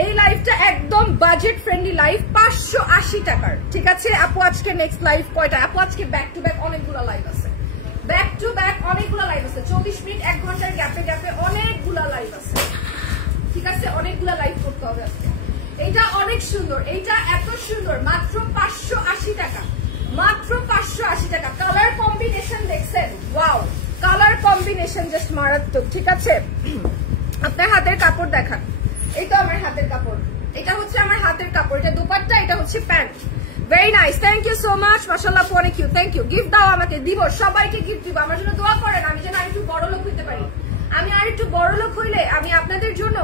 এই লাইভটা একদম বাজেট ফ্রেন্ডলি লাইভ, 580 টাকার, ঠিক আছে আপু। আজকে নেক্সট লাইভ কয়টা আপু? আজকে ব্যাক টু ব্যাক অনেকগুলো লাইভ আছে, ব্যাক টু ব্যাক অনেকগুলো লাইভ আছে, 24 মিনিট 1 ঘন্টার গ্যাপে গ্যাপে অনেকগুলো লাইভ আছে, ঠিক আছে, অনেকগুলো লাইভ করতে হবে আজকে। এইটা অনেক সুন্দর, এইটা এত সুন্দর, মাত্র 580 টাকা, মাত্র 580 টাকা। কালার কম্বিনেশন দেখছেন, ওয়াও কালার কম্বিনেশন জাস্ট মারাত্মক, ঠিক আছে। আপনার হাতের কাপড় দেখান, এই তো আমার হাতের কাপড়, এটা হচ্ছে আমার হাতের কাপড়, এটা দোপাট্টা, এটা হচ্ছে pant. Very nice, thank you so much. মাশাআল্লাহ আপু অনেক কিউট, থ্যাংক ইউ। গিফট দাও আমাকে, দিব, সবাইকে গিফট দিব। আমার জন্য দোয়া করেন, আমি যেন আরেকটু বড় লোক হইতে পারি। আমি আরেকটু বড় লোক হইলে আমি আপনাদের জন্য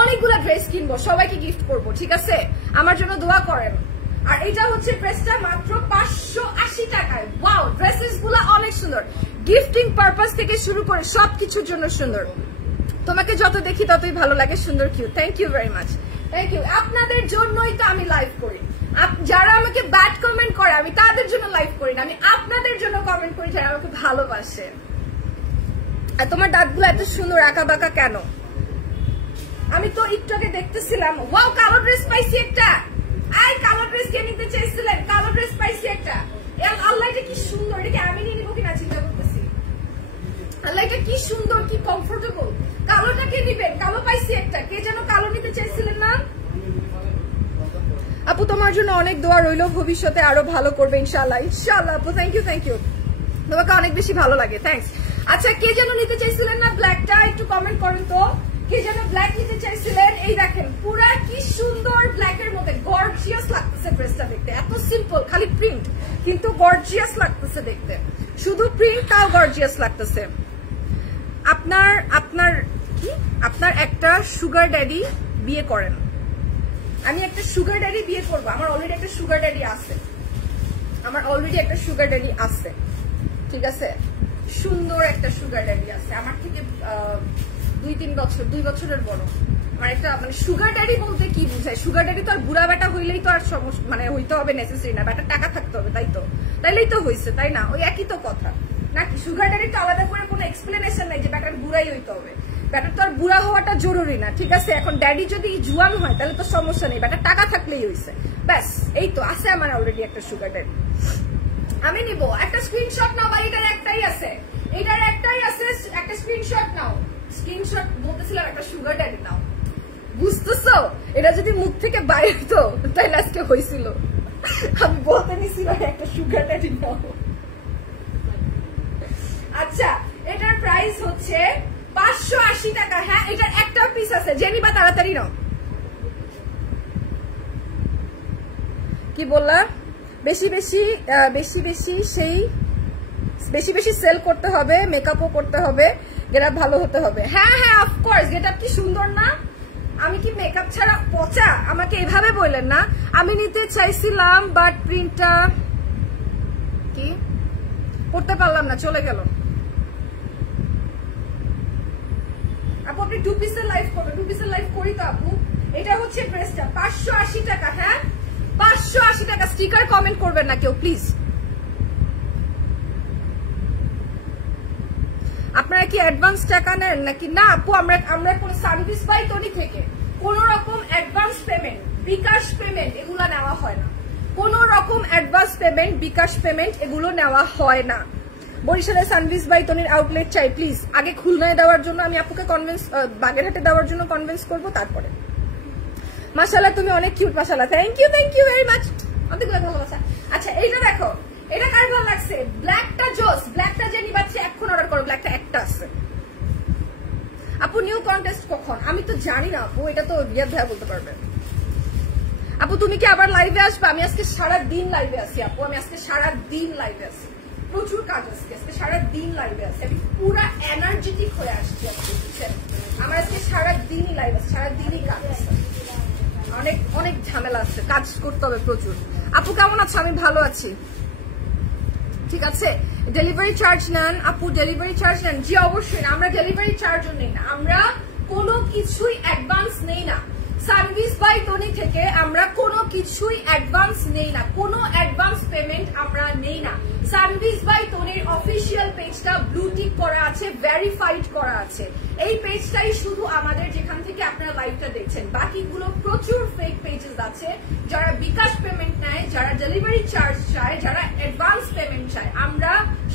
অনেকগুলো ড্রেস কিনবো, সবাইকে গিফট করব, ঠিক আছে? আমার জন্য দোয়া করেন। আর এটা হচ্ছে ড্রেসটা মাত্র 580 টাকায়। ওয়াও, ড্রেসেস গুলা অনেক সুন্দর, গিফটিং পারপাস থেকে শুরু করে সবকিছুর জন্য সুন্দর। তোমাকে যত দেখি ততই ভালো লাগে, সুন্দর, cute. Thank you very much, thank you. আপনাদের জন্যই তো আমি লাইভ করি। যারা আমাকে ব্যাড কমেন্ট করে আমি তাদের জন্য লাইভ করি না, আমি আপনাদের জন্য কমেন্ট করি যারা আমাকে ভালোবাসে। আর তোমার দাঁতগুলো এত সুন্দর আঁকা বাঁকা কেন? আমি তো একটু আগে দেখতেছিলাম। ওয়াও, কালো ড্রেস পাইছি একটা। এই কালো ড্রেস কে নিতে চাইছিলেন? কালো ড্রেস পাইছি একটা। আল্লাহ, এটা কি সুন্দর, এটা কি আমি নিয়ে নিবো কিনা চিন্তা করতেছি। আল্লাহ, এটা কি সুন্দর, কি কমফোর্টেবল। কালোটা কে নিবেন? কালো পাইছি একটা। কে যেন কালো নিতে চাইছিলেন না? আপু তোমার জন্য অনেক দোয়া রইল, ভবিষ্যতে আরো ভালো করবে ইনশাআল্লাহ। ইনশাআল্লাহ আপু, থ্যাংক ইউ, থ্যাংক ইউ। তোমাকে অনেক বেশি ভালো লাগে, থ্যাংকস। আচ্ছা, কে যেন নিতে চাইছিলেন না ব্ল্যাকটা? একটু কমেন্ট করেন তো, কে যেন ব্ল্যাক নিতে চাইছিলেন? এই দেখেন, পুরা কি সুন্দর ব্ল্যাকের মধ্যে, গর্জিয়াস লাগতেছে ড্রেসটা দেখতে। এত সিম্পল, খালি প্রিন্ট, কিন্তু গর্জিয়াস লাগতেছে দেখতে। শুধু প্রিন্ট, তাও গর্জিয়াস লাগতেছে। আপনার একটা সুগার ড্যাডি বিয়ে করেন। আমি একটা সুগার ড্যাডি বিয়ে করবো? আমার অলরেডি একটা সুগার ড্যাডি আছে, ঠিক আছে? সুন্দর একটা সুগার ড্যাডি আছে, আমার থেকে 2 বছরের বড়। আমার একটা মানে সুগার ড্যাডি বলতে কি বুঝায়? সুগার ড্যাডি তো আর বুড়া বেটা হইলেই তো আর সমস্যা মানে হইতে হবে নেসেসারি না, বেটার টাকা থাকতে হবে, তাই তো? তাইলেই তো হয়েছে, তাই না? ওই একই তো কথা নাকি? সুগার ড্যাডি তো আলাদা করে কোনো এক্সপ্লেনেশন নাই যে বেটার বুড়াই হইতে হবে। বেটার তো আর বুড়া হওয়াটা জরুরি না, ঠিক আছে? এখন ড্যাডি যদি জুয়ান হয় তাহলে তো সমস্যা নেই, বেটার টাকা থাকলেই হয়েছে, ব্যাস। এই তো আছে আমার অলরেডি একটা সুগার ড্যাডি। আমি নিব একটা স্ক্রিনশট নাও, বা এটার একটাই আছে, একটা স্ক্রিনশট নাও। স্ক্রিনশট বলতেছিলাম, একটা সুগার ড্যাডি নাও, বুঝতেছো? এটা যদি মুখ থেকে বাইরে হতো তাহলে আজকে হয়েছিল। আমি বলতে নিছিলাম একটা সুগার ড্যাডি নাও। আচ্ছা, এটার প্রাইস হচ্ছে 580 টাকা। হ্যাঁ, এটার একটা পিস আছে, জেনিবা তাড়াতাড়ি নাও। কি বললা? বেশি বেশি সেল করতে হবে, মেকআপও করতে হবে, গেটআপ ভালো হতে হবে। হ্যাঁ হ্যাঁ, অফকোর্স, গেটআপ কি সুন্দর না? আমি কি মেকআপ ছাড়া পচা? আমাকে এভাবে বললেন না। আমি নিতে চাইছিলাম, বাট প্রিন্টটা কি করতে পারলাম না, চলে গেল। আপু আপনি 2 পিসের লাইভ করবেন? 2 পিসের লাইভ করি তো আপু। এটা হচ্ছে ড্রেসটা 580 টাকা। হ্যাঁ, 580 টাকা। স্টিকার কমেন্ট করবেন না কেউ প্লিজ। আপনারা কি অ্যাডভান্স টাকা নেন নাকি? না আপু, আমরা কোন সার্ভিস বাই তনি থেকে কোন রকম অ্যাডভান্স পেমেন্ট, বিকাশ পেমেন্ট এগুলো নেওয়া হয় না। কোন রকম অ্যাডভান্স পেমেন্ট, বিকাশ পেমেন্ট এগুলো নেওয়া হয় না। বরিশালের সানভিস বাই তনির আউটলেট চাই প্লিজ। আগে খুলনায় দেওয়ার জন্য আমি আপুকে কনভিন্স, বাগেরহাটে দেওয়ার জন্য কনভিন্স করবো, তারপরে। মাশাআল্লাহ, তুমি অনেক কিউট। মাশাআল্লাহ, থ্যাংক ইউ ভেরি মাচ। অনেকগুলো ভালোবাসা। আচ্ছা, এইটা দেখো, এটা কার ভালো লাগছে? ব্ল্যাকটা জোস। ব্ল্যাকটা যে নিবাচ্ছে এখন অর্ডার করো, ব্ল্যাকটা একটা আছে। আপু নিউ কন্টেস্ট কখন? আমি তো জানি না আপু, এটা তো রিয়াদ ভাইয়া বলতে পারবে। আপু তুমি কি আবার লাইভে আসবে? আমি আজকে সারাদিন লাইভে আছি আপু, আমি আজকে সারাদিন লাইভে আছি, প্রচুর কাজ আজকে সারাদিন লাইভে আছি। আমি পুরা এনার্জেটিক হয়ে আসছি আজকে, বুঝছেন? আমার আজকে সারাদিনই লাইভ আছে, সারাদিনই কাজ আছে, অনেক অনেক ঝামেলা আছে, কাজ করতে হবে প্রচুর। আপু কেমন আছে? আমি ভালো আছি, ঠিক আছে। ডেলিভারি চার্জ নেন আপু? ডেলিভারি চার্জ নেন? জি অবশ্যই না, আমরা ডেলিভারি চার্জও নেই না, আমরা কোনো কিছুই অ্যাডভান্স নেই না। সার্ভিস বাই তনি থেকে আমরা কোনো কিছুই অ্যাডভান্স নেই না, কোনো অ্যাডভান্স পেমেন্ট আমরা নেই না। সার্ভিস বাই তনির অফিসিয়াল পেজটা ব্লু টিক করা আছে, ভেরিফাইড করা আছে। এই পেজটাই শুধু আমাদের, যেখান থেকে আপনারা লাইভটা দেখছেন। বাকিগুলো প্রচুর ফেক পেজেস আছে, যারা বিকাশ পেমেন্ট নেয়, যারা ডেলিভারি চার্জ চায়, যারা অ্যাডভান্স পেমেন্ট চায়। আমরা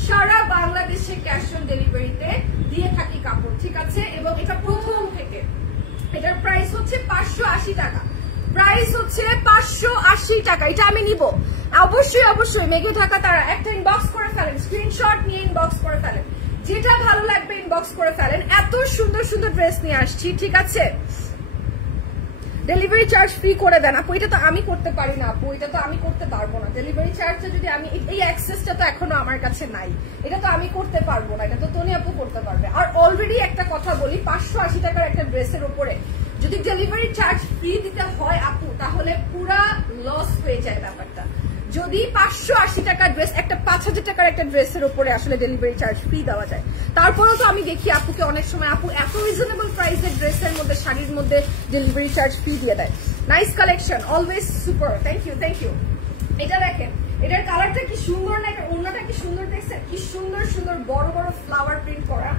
সারা বাংলাদেশে ক্যাশ অন ডেলিভারিতে দিয়ে থাকি কাপড়, ঠিক আছে। এবং এটা প্রথম থেকে, এটার প্রাইস হচ্ছে 580 টাকা। প্রাইস হচ্ছে 580 টাকা। এটা আমি নিব অবশ্যই অবশ্যই। মেঘে ঢাকা তারা একটা ইনবক্স করে ফেলেন, স্ক্রিনশট নিয়ে ইনবক্স করে ফেলেন, যেটা ভালো লাগবে ইনবক্স করে ফেলেন। এত সুন্দর সুন্দর ড্রেস নিয়ে আসছি, ঠিক আছে। ডেলিভারি চার্জ ফ্রি করে দেন আপু। এটা তো আমি করতে পারি না আপু, এটা তো আমি করতে পারবো না। ডেলিভারি চার্জটা যদি আমি, এই অ্যাক্সেসটা তো এখনো আমার কাছে নাই, এটা তো আমি করতে পারবো না, এটা তো তনি আপু করতে পারবে। আর অলরেডি একটা কথা বলি, 580 টাকার একটা ড্রেসের উপরে যদি ডেলিভারি চার্জ ফ্রি দিতে হয় আপু, তাহলে পুরা লস হয়ে যায় ব্যাপারটা। যদি 580 টাকার ড্রেস, একটা 5000 টাকার একটা ড্রেসের উপরে আসলে ডেলিভারি চার্জ ফ্রি দেওয়া যায়, তারপরেও তো আমি দেখি আপুকে অনেক সময় আপু এত রিজনেবল প্রাইসের ড্রেসের মধ্যে, শাড়ির মধ্যে ডেলিভারি চার্জ ফ্রি দিয়ে দেয়। Nice collection, always super, thank you thank you. এটা দেখেন, এটার কালারটা কি সুন্দর না, এটা ওড়নাটা কি সুন্দর দেখছেন, কি সুন্দর সুন্দর বড় বড় ফ্লাওয়ার প্রিন্ট করা,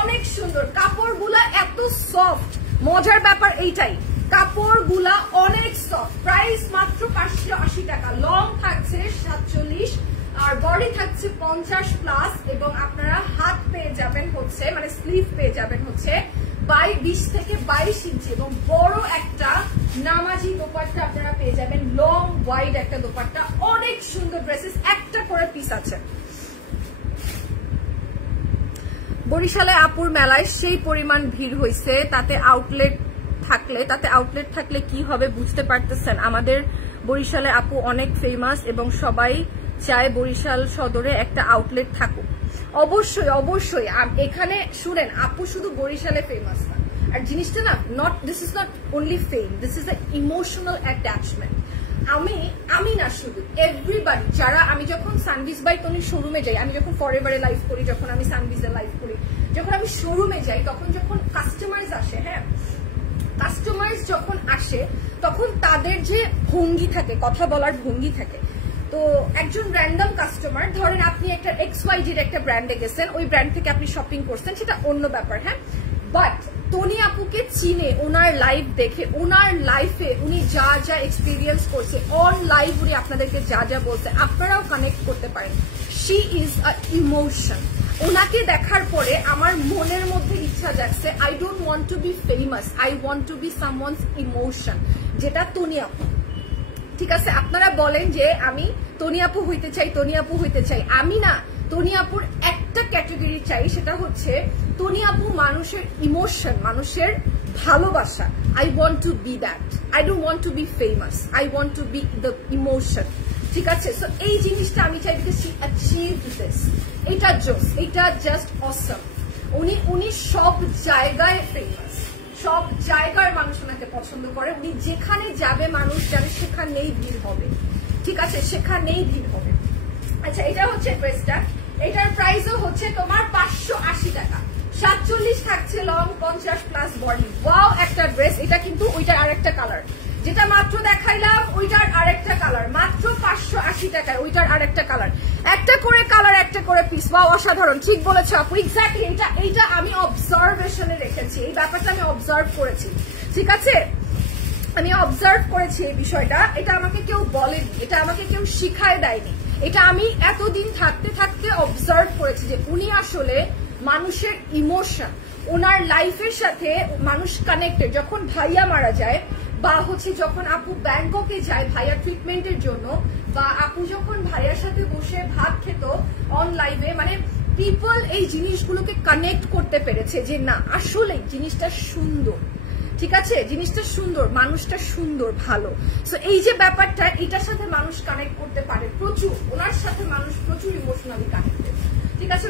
অনেক সুন্দর। কাপড়গুলা এত সফট, মজার ব্যাপার এইটাই, কাপড়গুলা অনেক সফট। প্রাইস মাত্র 580 টাকা। লং থাকছে 47 আর বডি থাকছে 50+, এবং আপনারা হাত পেয়ে যাবেন হচ্ছে, মানে স্লিভ পেয়ে যাবেন হচ্ছে 20 থেকে 22 ইঞ্চি, এবং বড় একটা নামাজি দোপাট্টা আপনারা পেয়ে যাবেন, লং ওয়াইড একটা দোপাট্টা। অনেক সুন্দর ড্রেসেস, একটা করে পিস আছে। বরিশালে আপুর মেলায় সেই পরিমাণ ভিড় হয়েছে, তাতে আউটলেট থাকলে কি হবে বুঝতে পারতেছেন। আমাদের বরিশালে আপু অনেক ফেমাস এবং সবাই চায় বরিশাল সদরে একটা আউটলেট থাকুক। অবশ্যই অবশ্যই। এখানে শুনেন, আপু শুধু বরিশালে ফেমাস না, আর জিনিসটা না, this is not only fame, this is a emotional attachment. আমি না শুধু, এভরিবডি, যারা, আমি যখন সানভিজ বাই তনি শোরুমে যাই, আমি যখন ফরএভারে লাইভ করি, যখন আমি সানভিজে লাইভ করি, যখন আমি শোরুমে যাই, তখন যখন কাস্টমাইজ আসে, হ্যাঁ, কাস্টমাইজ যখন আসে, তখন তাদের যে ভঙ্গি থাকে, কথা বলার ভঙ্গি থাকে, তো একজন র্যান্ডম কাস্টমার, ধরেন আপনি একটা XYZ একটা ব্র্যান্ডে গেছেন, ওই ব্র্যান্ড থেকে আপনি শপিং করছেন, সেটা অন্য ব্যাপার, হ্যাঁ, বাট তনি আপুকে চিনে, ওনার লাইভ দেখে, ওনার লাইফে উনি যা যা এক্সপিরিয়েন্স করছে, অন লাইভ উনি আপনাদেরকে যা যা বলছে, আপনারাও কানেক্ট করতে পারেন। She is a emotion. ওনাকে দেখার পরে আমার মনের মধ্যে ইচ্ছা জাগছে, I don't want to be famous, I want to be someone's emotion, যেটা তনি আপু। ঠিক আছে, আপনারা বলেন যে আমি তনি আপু হইতে চাই, তনি আপু হইতে চাই। আমি না, তনি আপুর একটা ক্যাটাগরি চাই, সেটা হচ্ছে তনি আপু মানুষের ইমোশন, মানুষের ভালোবাসা। I want to be that, I don't want to be famous, I want to be the emotion. ঠিক আছে, সো এই জিনিসটা আমি চাই, বিকজ শি অ্যাচিভড দিস। এটা জোস, এটা জাস্ট অসম। উনি সব জায়গায় ফেমাস, সব জায়গার মানুষ ওনাকে পছন্দ করে। উনি যেখানে যাবে মানুষ জানে সেখানেই ভিড় হবে। ঠিক আছে, সেখানেই ভিড় হবে। আচ্ছা, এটা হচ্ছে ড্রেসটা, এটার প্রাইসও হচ্ছে তোমার 580 টাকা। 47 থাকছে লং, 50+ বডি। ওয়াও একটা ড্রেস। এটা কিন্তু ওইটার আরেকটা কালার, যেটা মাত্র দেখাইলাম, ওইটার আরেকটা কালার, মাত্র 580 টাকায় ওইটার আরেকটা কালার। একটা করে কালার, একটা করে পিস। ওয়াও, অসাধারণ, ঠিক বলেছো আপু, এক্স্যাক্টলি। এইটা আমি অবজারভেশনে রেখেছি, এই ব্যাপারটা আমি অবজার্ভ করেছি। ঠিক আছে, আমি অবজার্ভ করেছি এই বিষয়টা। এটা আমাকে কেউ বলেনি, এটা আমাকে কেউ শিখায় দেয়নি, এটা আমি এতদিন থাকতে থাকতে অবজার্ভ করেছি যে উনি আসলে মানুষের ইমোশন, ওনার লাইফের সাথে মানুষ কানেক্টেড। যখন ভাইয়া মারা যায়, বা হচ্ছে যখন আপু ব্যাংককে যায় ভাইয়া ট্রিটমেন্টের জন্য, বা আপু যখন ভাইয়ার সাথে বসে ভাত খেত অন লাইভে, মানে পিপল এই জিনিসগুলোকে কানেক্ট করতে পেরেছে যে না, আসলে জিনিসটা সুন্দর। ঠিক আছে, জিনিসটা সুন্দর, মানুষটা সুন্দর, ভালো। সো এই যে ব্যাপারটা, এটার সাথে মানুষ কানেক্ট করতে পারে প্রচুর, ওনার সাথে মানুষ প্রচুর ইমোশনালি কানেক্টেড। ঠিক আছে,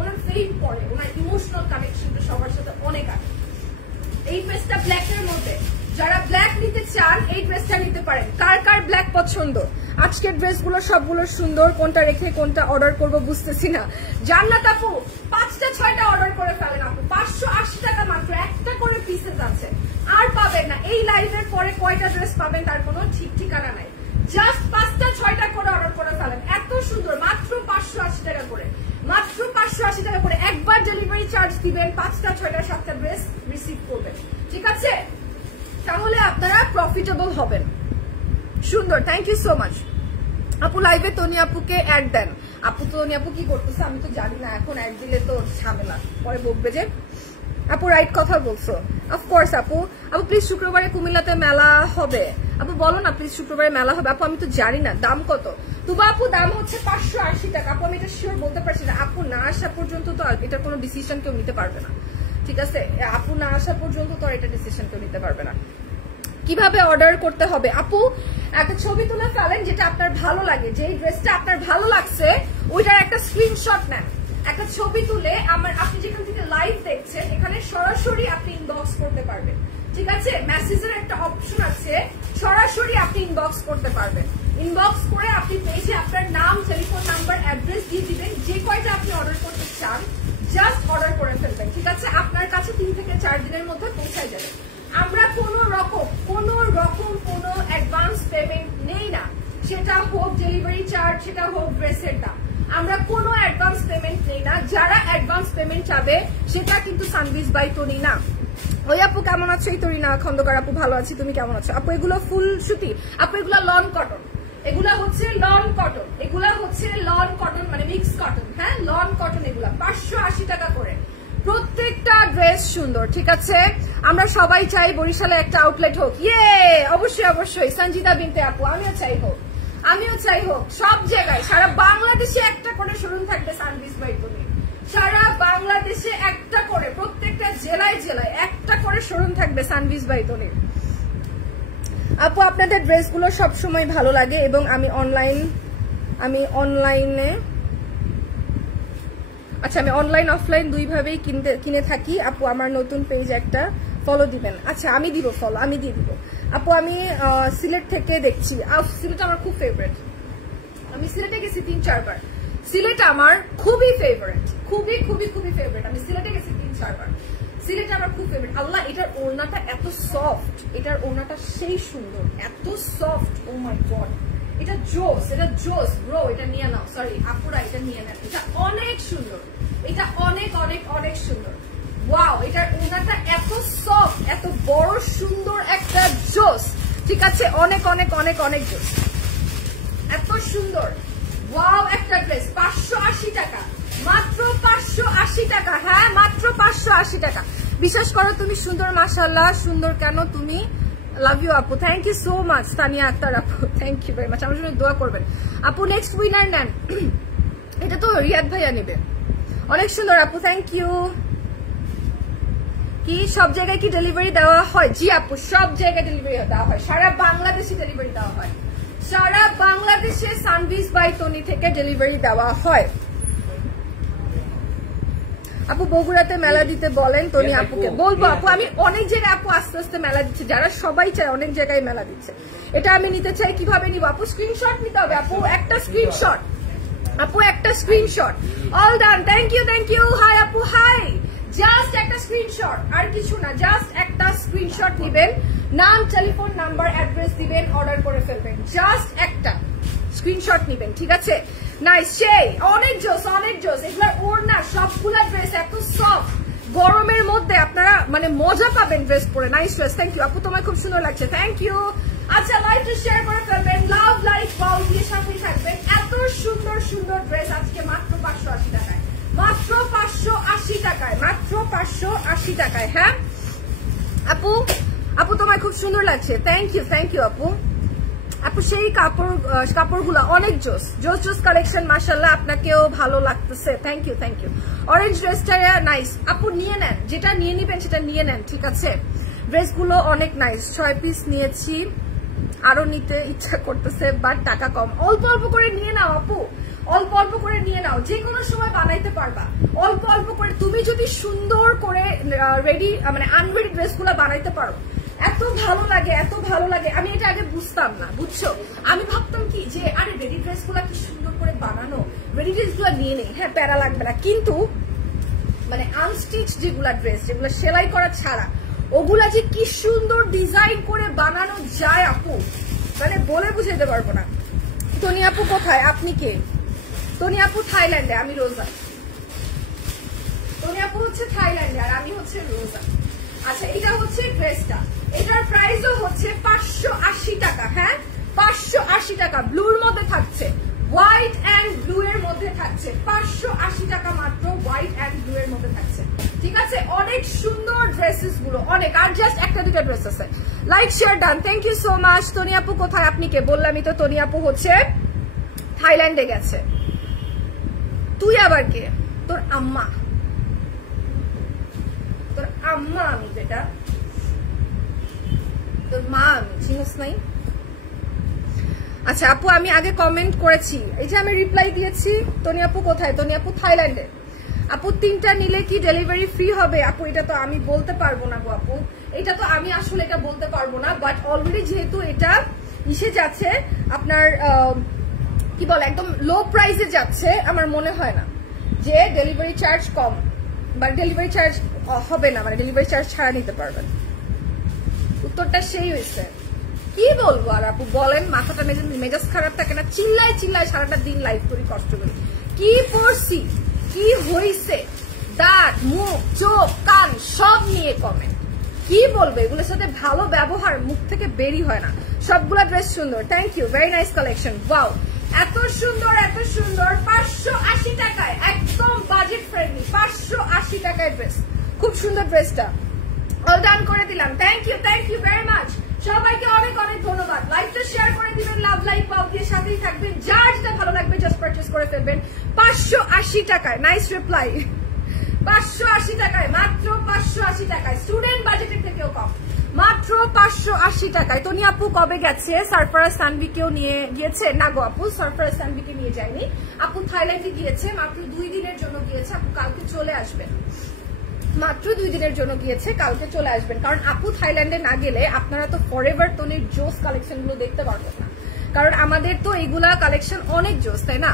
ওনার ফেম পরে, ওনার ইমোশনাল কানেকশনটা সবার সাথে অনেক আছে। এই ড্রেসটা ব্ল্যাকের মধ্যে, যারা ব্ল্যাক নিতে চান এই ড্রেসটা নিতে পারেন। কার কার ব্ল্যাক পছন্দ? আজকের ড্রেসগুলো সবগুলো সুন্দর, কোনটা রেখে কোনটা অর্ডার করবো বুঝতেছি না। জান্নাত আপু 5টা 6টা অর্ডার করে ফেলেন আপু, 580 টাকা মাত্র, একটা করে পিসেস আছে, আর পাবেন না। এই লাইভের পরে কয়টা ড্রেস পাবেন তার কোনো ঠিক ঠিকানা নাই। জাস্ট 5টা 6টা করে অর্ডার করে ফেলেন, এত সুন্দর, মাত্র 580 টাকা করে, মাত্র 580 টাকা করে। একবার ডেলিভারি চার্জ দিবেন, 5টা 6টা 7টা ড্রেস রিসিভ করবেন। ঠিক আছে, তাহলে আপনারা প্রফিটেবল হবেন। সুন্দর, থ্যাংক ইউ সো মাচ আপু। লাইভে তনি আপুকে অ্যাড দেন। আপু, তনি আপু কি করতেছে আমি তো জানি না, এখন অ্যাড দিলে তো ঝামেলা, পরে বকবে যে। আপু রাইট কথা বলছো, অফকোর্স আপু। আপু প্লিজ শুক্রবারে কুমিল্লাতে মেলা হবে। আপু বলো না প্লিজ, শুক্রবারে মেলা হবে। আপু আমি তো জানি না দাম কত। তুবা আপু দাম হচ্ছে 580 টাকা। আপু আমি এটা শিওর বলতে পারছি না, আপু না আসা পর্যন্ত তো এটা কোনো ডিসিশন কেউ নিতে পারবে না। ঠিক আছে, আপু না আসা পর্যন্ত তো এটা ডিসিশন কেউ নিতে পারবে না। কিভাবে অর্ডার করতে হবে আপু, একটা ছবি তুলে ফেলেন যেটা আপনার ভালো লাগে, যেই ড্রেসটা আপনার ভালো লাগছে ওইটার একটা স্ক্রিনশট নেন, একটা ছবি তুলে আপনি যেখান থেকে লাইভ দেখছেন এখানে সরাসরি আপনি ইনবক্স করতে পারবেন, ঠিক আছে? মেসেজের একটা অপশন আছে, সরাসরি আপনি ইনবক্স করতে পারবেন। ইনবক্স করে আপনি পেজে আপনার নাম, টেলিফোন নাম্বার, অ্যাড্রেস দিয়ে দিবেন, যে কয়টা আপনি অর্ডার করতে চান জাস্ট অর্ডার করে ফেলবেন, ঠিক আছে? আপনার কাছে 3 থেকে 4 দিনের মধ্যে পৌঁছায় যাবে। আমরা কোনো রকম কোনো অ্যাডভান্স পেমেন্ট নেই না, সেটা হোক ডেলিভারি চার্জ, সেটা হোক ড্রেসের দাম, আমরা কোনো অ্যাডভান্স পেমেন্ট নেই না। যারা অ্যাডভান্স পেমেন্ট চাবে সেটা কিন্তু সানভিজ বাই তনি না। ওই আপু কেমন আছো? এই তরিনা খন্দকার আপু ভালো আছি, তুমি কেমন আছো আপু? এগুলো ফুল সুতি আপু, এগুলো লন কটন, এগুলা হচ্ছে লন কটন, এগুলা হচ্ছে লন কটন মানে মিক্স কটন, হ্যাঁ লন কটন। এগুলা 580 টাকা করে, প্রত্যেকটা ড্রেস সুন্দর, ঠিক আছে? আমরা সবাই চাই বরিশালে একটা আউটলেট হোক, ইয়ে অবশ্যই অবশ্যই সঞ্জিতা বিনতে আপু, আমিও চাই হোক সব জায়গায়, সারা বাংলাদেশে একটা করে শোরুম থাকবে সানভিজ বাই তনি, সারা বাংলাদেশে একটা করে, প্রত্যেকটা জেলায় জেলায় একটা করে শোরুম থাকবে সানভিজ বাই তনি। আপু আপনাদের ড্রেসগুলো সবসময় ভালো লাগে এবং আমি অনলাইনে আচ্ছা আমি অনলাইন অফলাইন দুইভাবেই কিনে থাকি আপু। আমার নতুন পেজ একটা ফলো দিবেন। আচ্ছা আমি দিব ফলো, আমি দিয়ে দিব আপু। আমি সিলেট থেকে দেখছি, সিলেট আমার খুব ফেভারিট, আমি সিলেটে গেছি 3-4 বার, সিলেট আমার খুবই ফেভারিট, খুবই খুবই খুবই ফেভারিট, আমি সিলেটে গেছি 3-4 বার, সিলেট আমার খুব ফেভারিট। আল্লাহ এটার ওড়নাটা এত সফট, এটার ওড়নাটা সেই সুন্দর, এত সফট, ও মাই গড, এটা জোস ব্রো, এটা নিয়ে নাও, সরি আপুরা এটা নিয়ে নেন, এটা অনেক সুন্দর, এটা অনেক অনেক অনেক সুন্দর। ওয়াও, এটার ওড়নাটা এত সফট, এত বড় সুন্দর একটা জোস, ঠিক আছে? অনেক অনেক অনেক অনেক জোস, এত সুন্দর। ওয়াও একটা ড্রেস 580 টাকা, মাত্র 580 টাকা, হ্যাঁ মাত্র 580 টাকা। বিশ্বাস করো তুমি সুন্দর, মাশাআল্লাহ সুন্দর কেন তুমি, লাভ ইউ আপু, thank you so much. Tania Akter আপু থ্যাংক ইউ ভেরি মাচ, আমার জন্য দোয়া করবেন আপু। নেক্সট উইনার নেন, এটা তো রিয়াদ ভাইয়া নেবে, অনেক সুন্দর আপু, থ্যাংক ইউ। কি সব জায়গায় কি ডেলিভারি দেওয়া হয়? জি আপু সব জায়গায় ডেলিভারি দেওয়া হয়, সারা বাংলাদেশে ডেলিভারি দেওয়া হয়, সারা বাংলাদেশে সানভিজ বাই তনি থেকে ডেলিভারি দেওয়া হয়। আপু বগুড়াতে মেলা দিতে বলেন তনি আপুকে। বলবো আপু, আমি অনেক জায়গায় আপু আস্তে আস্তে মেলা দিচ্ছে, যারা সবাই চায় অনেক জায়গায় মেলা দিচ্ছে, এটা আমি নিতে চাই, কিভাবে নিব আপু? স্ক্রিনশট নিতে হবে আপু, একটা স্ক্রিনশট আপু, একটা screenshot. All done, thank you. Hi আপু, হাই, জাস্ট একটা স্ক্রিনশট, আর কিছু না, জাস্ট একটা স্ক্রিনশট নিবেন, নাম, টেলিফোন নাম্বার, অ্যাড্রেস দিবেন, অর্ডার করে ফেলবেন, জাস্ট একটা স্ক্রিনশট নিবেন, ঠিক আছে? নাইস, সেই অনেক জোস, অনেক জোস। এগুলা ওড়না সবগুলা ড্রেস এত সফট, গরমের মধ্যে আপনারা মানে মজা পাবেন ড্রেস পরে। নাইস ড্রেস, থ্যাংক ইউ আপু, তোমার খুব সুন্দর লাগছে, থ্যাংক ইউ। আচ্ছা লাইভটা শেয়ার করে ফেলবেন, লাভ লাইক বাউ দিয়ে সাথেই থাকবেন। এত সুন্দর সুন্দর ড্রেস আজকে মাত্র 580 টাকায়, মাত্র 580 টাকায়, মাত্র 580 টাকায়। হ্যাঁ আপু, আপু তোমার খুব সুন্দর লাগছে, থ্যাংক ইউ আপু। আপু সেই কাপড়গুলো অনেক জোস কালেকশন, মাশাআল্লাহ, আপনাকেও ভালো লাগতেছে, থ্যাংক ইউ। অরেঞ্জ ড্রেসটা নাইস আপু, নিয়ে নেন, যেটা নিয়ে নিবেন সেটা নিয়ে নেন, ঠিক আছে? ড্রেসগুলো অনেক নাইস, 6 পিস নিয়েছি, আরো নিতে ইচ্ছা করতেছে বাট টাকা কম। অল্প অল্প করে নিয়ে নাও আপু, অল্প অল্প করে নিয়ে নাও, যে কোনো সময় বানাইতে পারবা, অল্প অল্প করে। তুমি যদি সুন্দর করে রেডি মানে আনরেডি ড্রেসগুলো বানাইতে পারো, এত ভালো লাগে, এত ভালো লাগে। আমি এটা আগে বুঝতাম না, বুঝছো? আমি ভাবতাম কি যে আরে রেডি ড্রেসগুলো কি সুন্দর করে বানানো, রেডি ড্রেসগুলো নিয়ে নেই, হ্যাঁ প্যারা লাগবে না, কিন্তু মানে আনস্টিচ যেগুলা ড্রেস, যেগুলো সেলাই করা ছাড়া, ওগুলা যে কি সুন্দর ডিজাইন করে বানানো যায় আপু, মানে বলে বুঝাইতে পারবো না। তনি আপু কোথায়, আপনি কে? তনি আপু থাইল্যান্ডে, আমি রোজা। তনি আপু হচ্ছে থাইল্যান্ডে আর আমি হচ্ছে রোজা। আচ্ছা এটা হচ্ছে ড্রেসটা, এটার প্রাইসও হচ্ছে 580 টাকা, হ্যাঁ 580 টাকা, ব্লুর মধ্যে থাকছে, হোয়াইট এন্ড ব্লু এর মধ্যে থাকছে, 580 টাকা মাত্র, হোয়াইট এন্ড ব্লু এর মধ্যে থাকছে, ঠিক আছে? অনেক সুন্দর ড্রেসেস গুলো, অনেক, আর জাস্ট একটা দুটা ড্রেস আছে। Like share done, thank you so much. Toni আপু কোথায়, আপনি কে? বললামই তো, তনি আপু হচ্ছে থাইল্যান্ডে গেছে। তুই আবার কে? তোর আম্মা, তোর আম্মা আমি, বেটা তোর মা আমি চিনস নাই। আচ্ছা আপু আমি আগে কমেন্ট করেছি, এই যে আমি রিপ্লাই দিয়েছি। তনি আপু কোথায়? তনি আপু থাইল্যান্ডে। আপু 3টা নিলে কি ডেলিভারি ফ্রি হবে? আপু এটা তো আমি বলতে পারবো না গো আপু, এটা তো আমি আসলে এটা বলতে পারবো না। বাট অলরেডি যেহেতু এটা ইসে যাচ্ছে আপনার কি বলে একদম লো প্রাইসে যাচ্ছে, আমার মনে হয় না যে ডেলিভারি চার্জ কম বা ডেলিভারি চার্জ হবে না, মানে ডেলিভারি চার্জ ছাড়া নিতে পারবেন। উত্তরটা সেই হয়েছে। কি বলবো আর আপু বলেন, মাথাটা মেজাজ খারাপ থাকে না? চিল্লায় চিল্লায় সারাটা দিন লাইভ করি, কষ্ট করি। কি পড়ছি, কি হয়েছে, দাঁত মুখ চোখ কান সব নিয়ে কমেন্ট। কি বলবো, এগুলোর সাথে ভালো ব্যবহার মুখ থেকে বেরই হয় না। সবগুলা ড্রেস সুন্দর, thank you, very nice collection. Wow এত সুন্দর এত সুন্দর। 580 টাকায় একদম বাজেট ফ্রেন্ডলি, 580 টাকায় ড্রেস। খুব সুন্দর ড্রেসটা, অল ডান করে দিলাম। Thank you very much. সবাইকে অনেক অনেক ধন্যবাদ। লাইভটা শেয়ার করে দিবেন, লাভ লাইক পাও দিয়ে সাথেই থাকবেন। যার যেটা ভালো লাগবে জাস্ট পারচেজ করে ফেলবেন। 580 টাকায়, নাইস রিপ্লাই। 580 টাকায়, মাত্র 580 টাকায়, স্টুডেন্ট বাজেটের থেকেও কম, মাত্র 580 টাকায়। তনি আপু কবে গেছে? সারফারাজ সানভিকেও নিয়ে গিয়েছে? না গো আপু, সারফারাজ সানভিকে নিয়ে যায়নি। আপু থাইল্যান্ডে গিয়েছে, মাত্র 2 দিনের জন্য গিয়েছে। আপু কালকে চলে আসবেন, মাত্র 2 দিনের জন্য গিয়েছে, কালকে চলে আসবেন। কারণ আপু থাইল্যান্ডে না গেলে আপনারা তো ফরএভার তনির জোস কালেকশন গুলো দেখতে পারবেন না, কারণ আমাদের তো এইগুলা কালেকশন অনেক জোস, তাই না?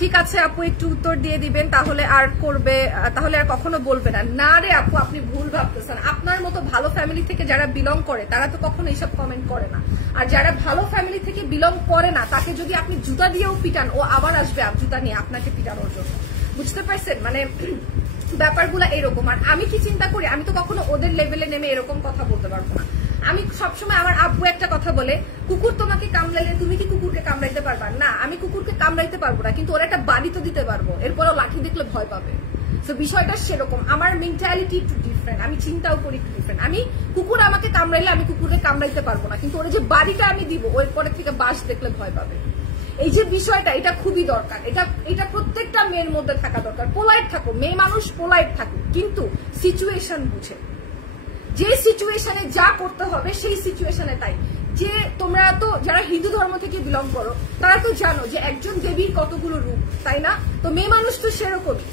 ঠিক আছে আপু একটু উত্তর দিয়ে দিবেন, তাহলে আর করবে, তাহলে আর কখনো বলবে না। না রে আপু, আপনি ভুল ভাবতেছেন। আপনার মতো ভালো ফ্যামিলি থেকে যারা বিলং করে তারা তো কখনো এইসব কমেন্ট করে না। আর যারা ভালো ফ্যামিলি থেকে বিলং করে না তাকে যদি আপনি জুতা দিয়েও পিটান, ও আবার আসবে জুতা নিয়ে আপনাকে পিটানোর জন্য। বুঝতে পারছেন মানে ব্যাপারগুলো এরকম। আর আমি কি চিন্তা করি, আমি তো কখনো ওদের লেভেলে নেমে এরকম কথা বলতে পারবো না। আমি সবসময়, আমার আব্বু একটা কথা বলে, কুকুর তোমাকে কামড়াইলে তুমি কি কুকুরকে কামড়াইতে পারবা? না, আমি কুকুরকে কামড়াইতে পারবো না, কিন্তু ওরা একটা বাড়ি তো দিতে পারবো, এরপরও লাঠি দেখলে ভয় পাবে। তো বিষয়টা সেরকম, আমার মেন্টালিটি একটু ডিফারেন্ট, আমি চিন্তাও করি একটু ডিফারেন্ট। আমি কুকুর আমাকে কামড়াইলে আমি কুকুরকে কামড়াইতে পারবো না, কিন্তু ওরা যে বাড়িটা আমি দিব ওর পরে থেকে বাস দেখলে ভয় পাবে। এই যে বিষয়টা, এটা খুবই দরকার, এটা প্রত্যেকটা মেয়ের মধ্যে থাকা দরকার। পোলাইট থাকো, মেয়ে মানুষ পোলাইট থাকো, কিন্তু সিচুয়েশন বুঝে, যে সিচুয়েশনে যা করতে হবে সেই সিচুয়েশনে তাই। যে তোমরা তো যারা হিন্দু ধর্ম থেকে বিলং করো তারা তো জানো যে একজন দেবীর কতগুলো রূপ, তাই না? তো মেয়ে মানুষ তো সেরকমই।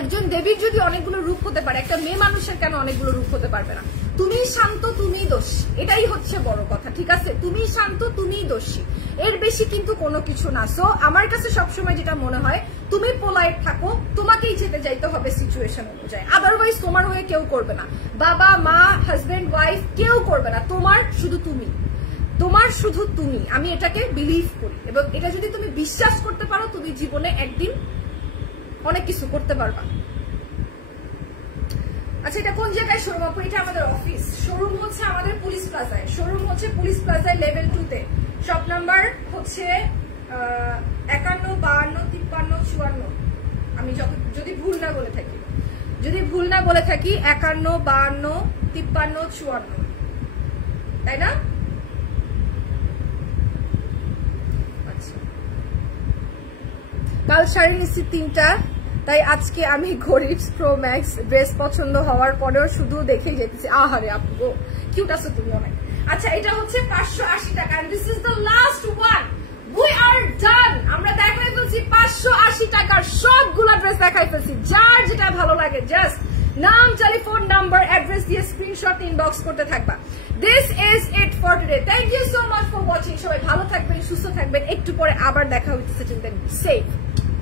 একজন দেবীর যদি অনেকগুলো রূপ হতে পারে, একটা মেয়ে মানুষের কেন অনেকগুলো রূপ হতে পারবে না? তুমি শান্ত, তুমি দোষী, এটাই হচ্ছে বড় কথা, ঠিক আছে? তুমি শান্ত, তুমি দোষী, এর বেশি কিন্তু কোনো কিছু না। সো আমার কাছে সবসময় যেটা মনে হয়, তুমি পোলাইট থাকো, তোমাকেই যেতে যাইতে হবে সিচুয়েশন অনুযায়ী, আদারওয়াইজ তোমার হয়ে কেউ করবে না। বাবা মা হাজবেন্ড ওয়াইফ কেউ করবে না, তোমার শুধু তুমি, তোমার শুধু তুমি। আমি এটাকে বিলিভ করি, এবং এটা যদি তুমি বিশ্বাস করতে পারো, তুমি জীবনে একদিন অনেক কিছু করতে পারবা। আচ্ছা এটা কোন জায়গায় শোরুম আপু? এটা আমাদের অফিস। শোরুম হচ্ছে আমাদের পুলিশ প্লাজায়, শোরুম হচ্ছে পুলিশ প্লাজায় লেভেল 2 তে। শপ নাম্বার হচ্ছে 51, 52, 53, 54। আমি যদি ভুল না বলে থাকি, 51, 52, 53, 54, তাই না? আচ্ছা, কাল শাড়ি নিচ্ছি 3টা, তাই আজকে আমি গরিব প্রো ম্যাক্স ড্রেস পছন্দ হওয়ার পরেও শুধু দেখেই যেতেছি। আহারে আপু গো, কিউট আছো তুমি অনেক। আচ্ছা এটা হচ্ছে 580 টাকা, and this is the last one. We are done. আমরা দেখাই ফেলছি 580 টাকার সবগুলা ড্রেস দেখাই ফেলছি। যার যেটা ভালো লাগে জাস্ট নাম, টেলিফোন নাম্বার, অ্যাড্রেস দিয়ে স্ক্রিনশট ইনবক্স করতে থাকবা। This is it for today. Thank you so much for watching. সবাই ভালো থাকবেন, সুস্থ থাকবেন। একটু পরে আবার দেখা হচ্ছে। Safe,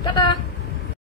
tata.